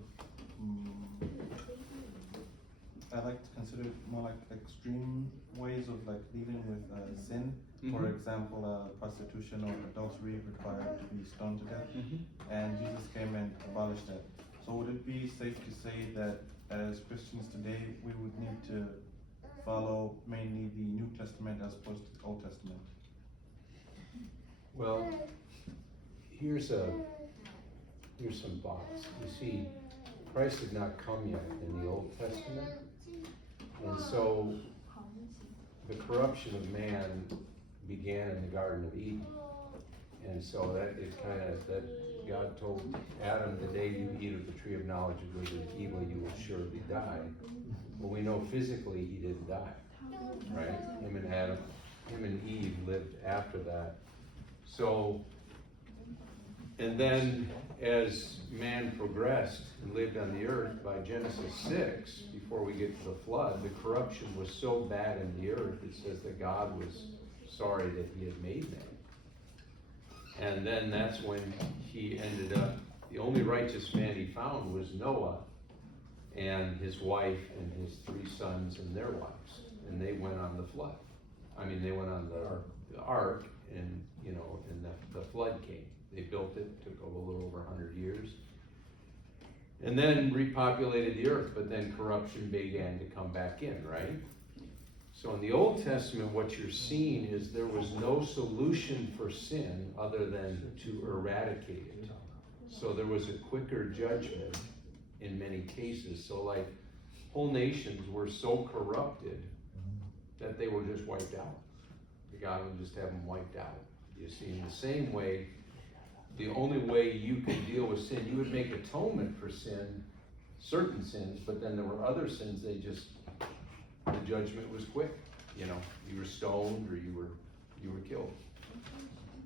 I like to consider it more like extreme ways of like dealing with sin. For example, prostitution or adultery required to be stoned to death, and Jesus came and abolished that. So would it be safe to say that as Christians today, we would need to follow mainly the New Testament as opposed to the Old Testament? Well, here's some thoughts. You see, Christ had not come yet in the Old Testament, and so the corruption of man began in the Garden of Eden. And so that God told Adam, the day you eat of the tree of knowledge of good and evil, you will surely die. Well, we know physically he didn't die, right? Him and Eve lived after that. So, and then as man progressed and lived on the earth, by Genesis 6, before we get to the flood, the corruption was so bad in the earth, it says that God was sorry that he had made man. And then that's when he ended up, the only righteous man he found was Noah and his wife and his 3 sons and their wives. And they went on the flood. They went on the ark, and the flood came. They built it, took a little over 100 years. And then repopulated the earth, but then corruption began to come back in, right? So in the Old Testament, what you're seeing is there was no solution for sin other than to eradicate it. So there was a quicker judgment in many cases. So like whole nations were so corrupted that they were just wiped out. God would just have them wiped out. You see, in the same way, the only way you could deal with sin, you would make atonement for sin, certain sins, but then there were other sins, the judgment was quick. You were stoned or you were killed.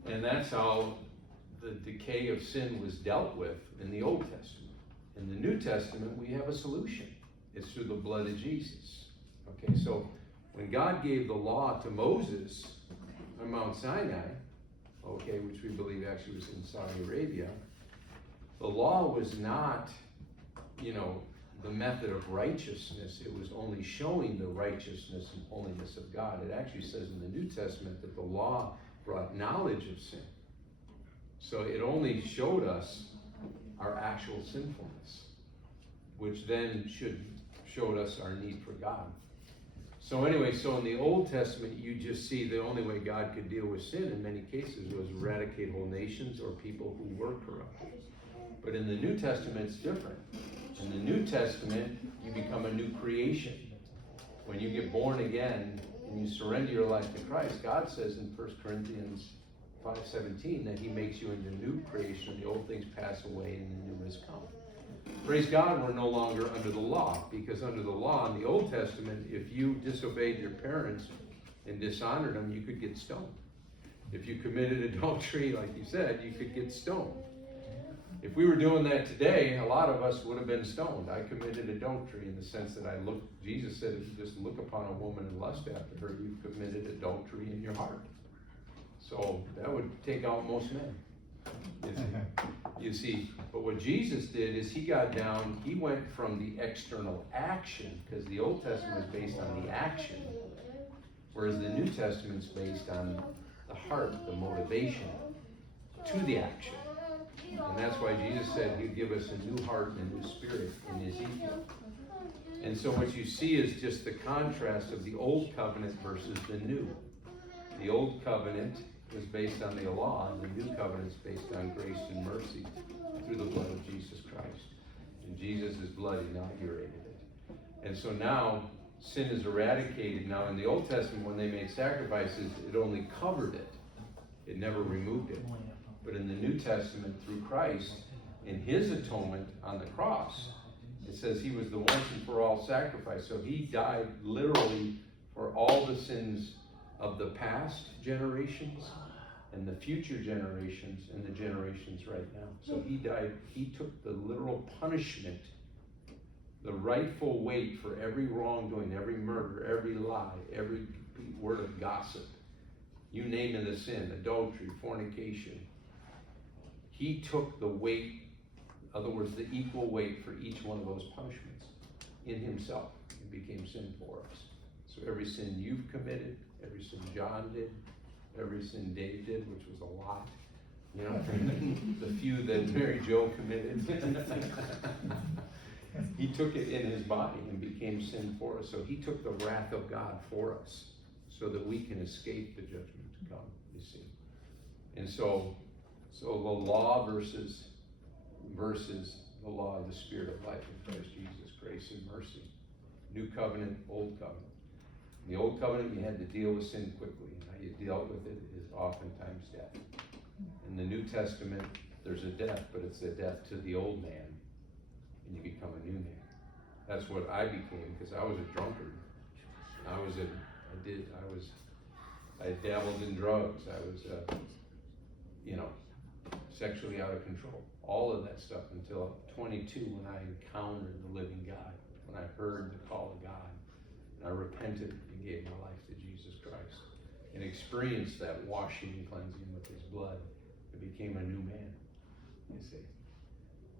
And that's how the decay of sin was dealt with in the Old Testament. In the New Testament, we have a solution. It's through the blood of Jesus. Okay, so when God gave the law to Moses on Mount Sinai, which we believe actually was in Saudi Arabia, the law was not, the method of righteousness. It was only showing the righteousness and holiness of God. It actually says in the New Testament that the law brought knowledge of sin. So it only showed us our actual sinfulness, which then showed us our need for God. So anyway, in the Old Testament, you just see the only way God could deal with sin in many cases was eradicate whole nations or people who were corrupt. But in the New Testament, it's different. In the New Testament, you become a new creation. When you get born again and you surrender your life to Christ, God says in 1 Corinthians 5:17 that he makes you into new creation. The old things pass away and the new has come. Praise God, we're no longer under the law, because under the law in the Old Testament, if you disobeyed your parents and dishonored them, you could get stoned. If you committed adultery, like you said, you could get stoned. If we were doing that today, a lot of us would have been stoned. I committed adultery in the sense that Jesus said, if you just look upon a woman and lust after her, you've committed adultery in your heart. So that would take out most men. You see, but what Jesus did is he got down, he went from the external action, because the Old Testament is based on the action, whereas the New Testament's based on the heart, the motivation to the action. And that's why Jesus said he'd give us a new heart and a new spirit in Ezekiel. And so what you see is just the contrast of the old covenant versus the new. The old covenant was based on the law, and the new covenant is based on grace and mercy through the blood of Jesus Christ. And Jesus' blood inaugurated it. And so now sin is eradicated. Now in the Old Testament, when they made sacrifices, it only covered it. It never removed it. But in the New Testament, through Christ, in his atonement on the cross, it says he was the once and for all sacrifice. So he died literally for all the sins of the past generations and the future generations and the generations right now. So he died, he took the literal punishment the rightful weight for every wrongdoing, every murder, every lie, every word of gossip, you name it, the sin, adultery, fornication. He took the weight, in other words, the equal weight for each one of those punishments in himself. It became sin for us. So every sin you've committed, every sin John did, every sin Dave did, which was a lot, you know, the few that Mary Jo committed. He took it in his body and became sin for us. So he took the wrath of God for us so that we can escape the judgment to come, you see. And so the law versus the law of the Spirit of life in Christ Jesus, grace and mercy. New covenant, old covenant. In the old covenant, you had to deal with sin quickly, and how you dealt with it is oftentimes death. In the New Testament, there's a death, but it's a death to the old man, and you become a new man. That's what I became, because I was a drunkard. I dabbled in drugs. I was, sexually out of control. All of that stuff until 22, when I encountered the living God, when I heard the call of God, and I repented and gave my life to Jesus Christ, and experienced that washing and cleansing with His blood. I became a new man, you see.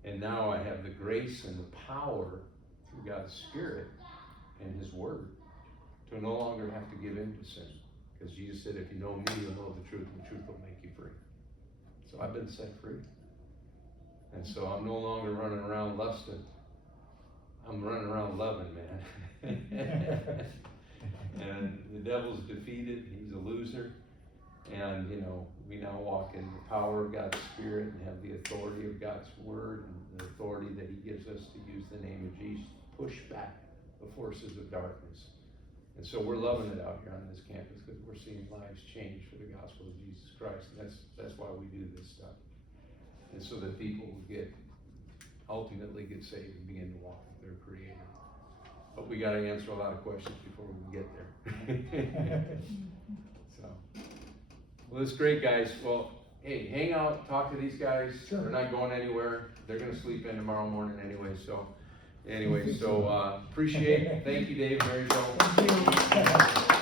And now I have the grace and the power through God's Spirit and His Word to no longer have to give in to sin. Because Jesus said, if you know me, you'll know the truth, and the truth will make you free. So I've been set free. And so I'm no longer running around lusting. I'm running around loving, man. And the devil's defeated. He's a loser. And, we now walk in the power of God's Spirit and have the authority of God's Word and the authority that He gives us to use the name of Jesus to push back the forces of darkness. And so we're loving it out here on this campus because we're seeing lives change for the gospel of Jesus Christ. And that's why we do this stuff. And so that people will ultimately get saved and begin to walk with their Creator. But we got to answer a lot of questions before we can get there. So, well, it's great, guys. Well, hey, hang out, talk to these guys. Sure. They're not going anywhere. They're going to sleep in tomorrow morning anyway. So, appreciate it. Thank you, Dave, Mary Jo. Thank you.